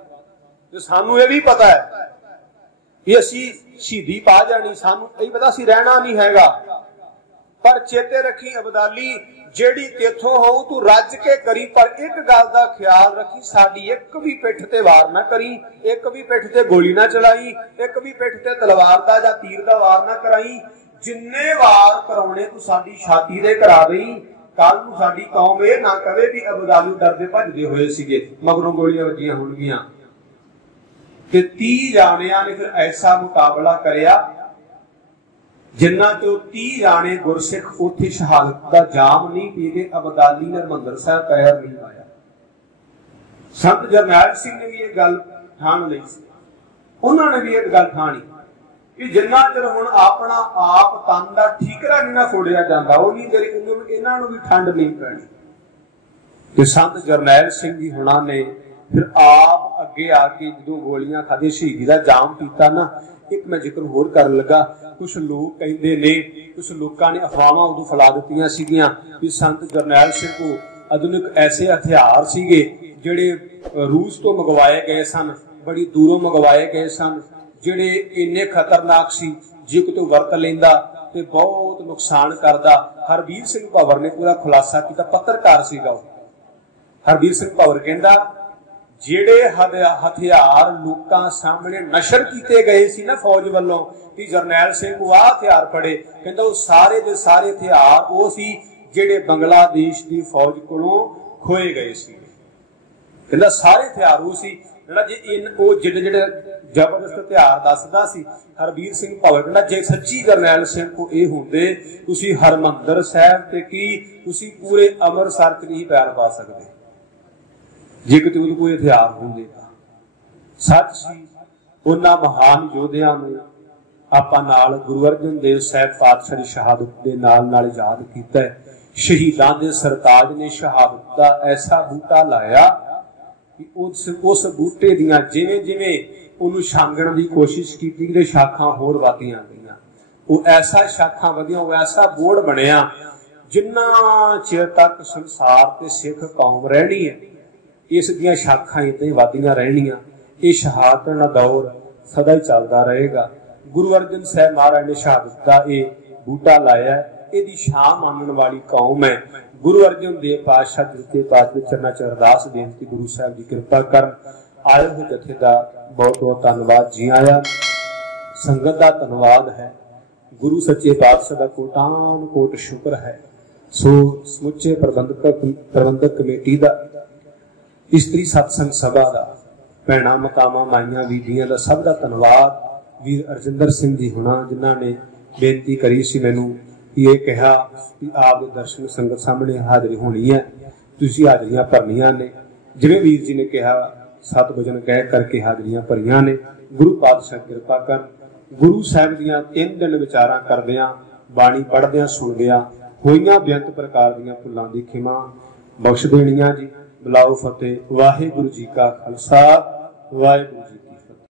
ਤੇ ਸਾਨੂੰ ਇਹ ਵੀ ਪਤਾ ਹੈ ਕਿ ਅਸੀਂ ਸ਼ਹੀਦੀ ਪਾ ਜਾਣੀ, ਸਾਨੂੰ ਇਹ ਪਤਾ ਅਸੀਂ ਰਹਿਣਾ ਨਹੀਂ ਹੈਗਾ। ਪਰ ਚੇਤੇ ਰੱਖੀ ਅਬਦਾਲੀ ਜਿਹੜੀ ਤੇਥੋਂ ਹੋਊ ਤੂੰ ਰੱਜ ਕੇ ਕਰੀ, ਪਰ ਇੱਕ ਗੱਲ ਦਾ ਖਿਆਲ ਰੱਖੀ ਸਾਡੀ ਇੱਕ ਵੀ ਪਿੱਠ ਤੇ ਵਾਰ ਨਾ ਕਰੀ, ਇੱਕ ਵੀ ਪਿੱਠ ਤੇ ਗੋਲੀ ਨਾ ਚਲਾਈ, ਇੱਕ ਵੀ ਪਿੱਠ ਤੇ ਤਲਵਾਰ ਦਾ ਜਾਂ ਤੀਰ ਦਾ ਵਾਰ ਨਾ ਕਰਾਈ। ਜਿੰਨੇ ਵਾਰ ਕਰਾਉਣੇ ਤੂੰ ਸਾਡੀ ਛਾਤੀ ਦੇ ਕਰਾ ਦੇਈ। ਕੱਲ ਨੂੰ ਸਾਡੀ ਕੌਮ ਇਹ ਨਾ ਕਵੇ ਵੀ ਅਬਦਾਲੀ ਡਰਦੇ ਭੱਜਦੇ ਹੋਏ ਸੀਗੇ, ਮਗਰੋਂ ਗੋਲੀਆਂ ਵੱਜੀਆਂ ਹੋਣਗੀਆਂ। ਤੇ 30 ਜਾਣਿਆਂ ਨੇ ਫਿਰ ਐਸਾ ਮੁਕਾਬਲਾ ਕਰਿਆ ਜਿੰਨਾ ਚੋਂ 30 ਜਾਣੇ ਗੁਰਸਿੱਖ ਉੱਥੇ ਸ਼ਹਾਦਤ ਦਾ ਜਾਮ ਨਹੀਂ ਪੀ ਗਏ। ਅਬਦਾਲੀ ਨੇ ਹਰਿਮੰਦਰ ਸਾਹਿਬ ਪੈਰ ਨਹੀਂ ਪਾਇਆ। ਸੰਤ ਜਰਨੈਲ ਸਿੰਘ ਨੇ ਵੀ ਇਹ ਗੱਲ ਠਾਣ ਲਈ ਸੀ, ਉਹਨਾਂ ਨੇ ਵੀ ਇਹ ਗੱਲ ਠਾਣੀ ਕਿ ਜਿੰਨਾ ਚਿਰ ਹੁਣ ਆਪਣਾ ਆਪ ਤਨ ਦਾ ਠੀਕਰਾ ਨਹੀਂ ਨਾ ਫੋੜਿਆ ਜਾਂਦਾ ਉਹ ਨਹੀਂ ਇਹਨਾਂ ਨੂੰ ਵੀ ਠੰਡ ਨਹੀਂ ਪੈਣੀ। ਤੇ ਸੰਤ ਜਰਨੈਲ ਸਿੰਘ ਜੀ ਹੁਣਾਂ ਨੇ ਫਿਰ ਆਪ ਅੱਗੇ ਆ ਕੇ ਜਦੋਂ ਗੋਲੀਆਂ ਖਾਧੀ ਸ਼ਹੀਦੀ ਦਾ ਜਾਮ ਪੀਤਾ ਨਾ। ਇੱਕ ਮੈਂ ਜ਼ਿਕਰ ਹੋਰ ਕਰਨ ਲੱਗਾ, ਕੁਛ ਲੋਕ ਕਹਿੰਦੇ ਨੇ, ਕੁਛ ਲੋਕਾਂ ਨੇ ਅਫਵਾਹਾਂ ਉਦੋਂ ਫੈਲਾ ਦਿੱਤੀਆਂ ਸੀਗੀਆਂ ਵੀ ਸੰਤ ਜਰਨੈਲ ਸਿੰਘ ਕੋਲ ਆਧੁਨਿਕ ਐਸੇ ਹਥਿਆਰ ਸੀਗੇ ਜਿਹੜੇ ਰੂਸ ਤੋਂ ਮੰਗਵਾਏ ਗਏ ਸਨ, ਬੜੀ ਦੂਰੋਂ ਮੰਗਵਾਏ ਗਏ ਸਨ, ਜਿਹੜੇ ਇੰਨੇ ਖਤਰਨਾਕ ਸੀ ਜੇ ਕੋਈ ਵਰਤ ਲੈਂਦਾ ਤੇ ਬਹੁਤ ਨੁਕਸਾਨ ਕਰਦਾ। ਹਰਬੀਰ ਸਿੰਘ ਭਵਰ ਨੇ ਪੂਰਾ ਖੁਲਾਸਾ ਕੀਤਾ, ਪੱਤਰਕਾਰ ਸੀਗਾ ਉਹ। ਹਰਬੀਰ ਸਿੰਘ ਭਵਰ ਕਹਿੰਦਾ ਜਿਹੜੇ ਹਥਿਆਰ ਲੋਕਾਂ ਸਾਹਮਣੇ ਨਸ਼ਰ ਕੀਤੇ ਗਏ ਸੀ ਨਾ ਫੌਜ ਵੱਲੋਂ ਕਿ ਜਰਨੈਲ ਸਿੰਘ ਨੂੰ ਆਹ ਹਥਿਆਰ ਫੜੇ, ਕਹਿੰਦਾ ਉਹ ਸਾਰੇ ਦੇ ਸਾਰੇ ਹਥਿਆਰ ਉਹ ਸੀ ਜਿਹੜੇ ਬੰਗਲਾਦੇਸ਼ ਦੀ ਫੌਜ ਕੋਲੋਂ ਖੋਏ ਗਏ ਸੀ। ਕਹਿੰਦਾ ਸਾਰੇ ਹਥਿਆਰ ਉਹ ਸੀ ਜਿਹੜਾ ਜੇ ਉਹ ਜਿਹੜੇ ਜ਼ਬਰਦਸਤ ਹਥਿਆਰ ਦੱਸਦਾ ਸੀ ਹਰਬੀਰ ਸਿੰਘ ਭਵਰ। ਕਹਿੰਦਾ ਜੇ ਸੱਚੀ ਜਰਨੈਲ ਸਿੰਘ ਕੋ ਇਹ ਹੁੰਦੇ ਤੁਸੀਂ ਹਰਮੰਦਰ ਸਾਹਿਬ ਤੇ ਕੀ ਤੁਸੀਂ ਪੂਰੇ ਅੰਮ੍ਰਿਤਸਰ ਚ ਨਹੀਂ ਪੈਰ ਪਾ ਸਕਦੇ ਜੇ ਕਿਤੇ ਉਹਦੇ ਕੋਈ ਹਥਿਆਰ ਹੁੰਦੇ। ਸੱਚ ਸੀ ਉਹਨਾਂ ਮਹਾਨ ਯੋਧਿਆਂ ਨੂੰ ਆਪਾਂ ਨਾਲ ਗੁਰੂ ਅਰਜਨ ਦੇਵ ਸਾਹਿਬ ਪਾਤਸ਼ਾਹ ਦੀ ਸ਼ਹਾਦਤ ਦੇ ਨਾਲ ਯਾਦ ਕੀਤਾ ਹੈ। ਸ਼ਹੀਦਾਂ ਦੇ ਸਰਤਾਜ ਨੇ ਸ਼ਹਾਦਤ ਦਾ ਐਸਾ ਬੂਟਾ ਲਾਇਆ ਕਿ ਉਸ ਬੂਟੇ ਦੀਆਂ ਜਿਵੇਂ ਜਿਵੇਂ ਉਹਨੂੰ ਛਾਂਗਣ ਦੀ ਕੋਸ਼ਿਸ਼ ਕੀਤੀ ਗਈ ਸ਼ਾਖਾਂ ਹੋਰ ਵਧੀਆਂ ਗਈਆਂ। ਉਹ ਐਸਾ ਸ਼ਾਖਾਂ ਵਧੀਆਂ, ਉਹ ਐਸਾ ਬੋੜ ਬਣਿਆ ਜਿੰਨਾ ਚਿਰ ਤੱਕ ਸੰਸਾਰ ਤੇ ਸਿੱਖ ਕੌਮ ਰਹਿਣੀ ਹੈ ਇਸ ਦੀਆਂ ਸ਼ਾਖਾਂ ਏਦਾਂ ਹੀ ਵਧੀਆਂ ਰਹਿਣੀਆਂ। ਇਹ ਸ਼ਹਾਦਤ ਦਾ ਦੌਰ ਸਦਾ ਹੀ ਚੱਲਦਾ ਰਹੇਗਾ। ਗੁਰੂ ਅਰਜਨ ਸਾਹਿਬ ਮਹਾਰਾਜ ਨੇ ਸ਼ਹਾਦਤ ਦਾ ਇਹ ਬੂਟਾ ਲਾਇਆ, ਇਹਦੀ ਛਾਂ ਮੰਨਣ ਵਾਲੀ ਕੌਮ ਹੈ। ਗੁਰੂ ਅਰਜਨ ਦੇਵ ਪਾਤਸ਼ਾਹ ਦਿੱਤੇ ਪਾਤਸ਼ਾਹ ਦੇ ਚਰਨਾਂ ਚ ਅਰਦਾਸ ਬੇਨਤੀ ਗੁਰੂ ਸਾਹਿਬ ਦੀ ਕਿਰਪਾ ਕਰਨ। ਆਏ ਹੋਏ ਜਥੇ ਦਾ ਬਹੁਤ ਬਹੁਤ ਧੰਨਵਾਦ। ਜੀ ਆਇਆਂ ਸੰਗਤ ਦਾ ਧੰਨਵਾਦ ਹੈ। ਗੁਰੂ ਸੱਚੇ ਪਾਤਸ਼ਾਹ ਦਾ ਕੋਟਾਨ ਕੋਟ ਸ਼ੁਕਰ ਹੈ। ਸੋ ਸਮੁੱਚੇ ਪ੍ਰਬੰਧਕ ਕਮੇਟੀ ਦਾ, ਇਸਤਰੀ ਸਤਸੰਗ ਸਭਾ ਦਾ, ਭੈਣਾਂ ਮਾਤਾਵਾਂ ਮਾਈਆਂ ਬੀਬੀਆਂ ਦਾ ਸਭ ਦਾ ਧੰਨਵਾਦ। ਵੀਰ ਅਰਜਿੰਦਰ ਸਿੰਘ ਜੀ ਹੁਣਾਂ ਜਿਨ੍ਹਾਂ ਨੇ बेनती करी सी मैनू ये कहा कि आप दर्शन संगत सामने हाजिरी होनी है, तुसीं हाजरियां भरनियां ने। जिवें वीर जी ने कहा 7 वचन कह करके हाजरियां भरियां ने। गुरु पातशाह किरपा कर, गुरु साहिब दीयां 3 दिन विचारां करदियां, बाणी पढ़दियां सुनदियां होईयां बेअंत प्रकार दीयां भुल्लां दी खिमा बख्श देणियां जी। बुलाओ फतेह। वाहिगुरू जी का खालसा, वाहिगुरू जी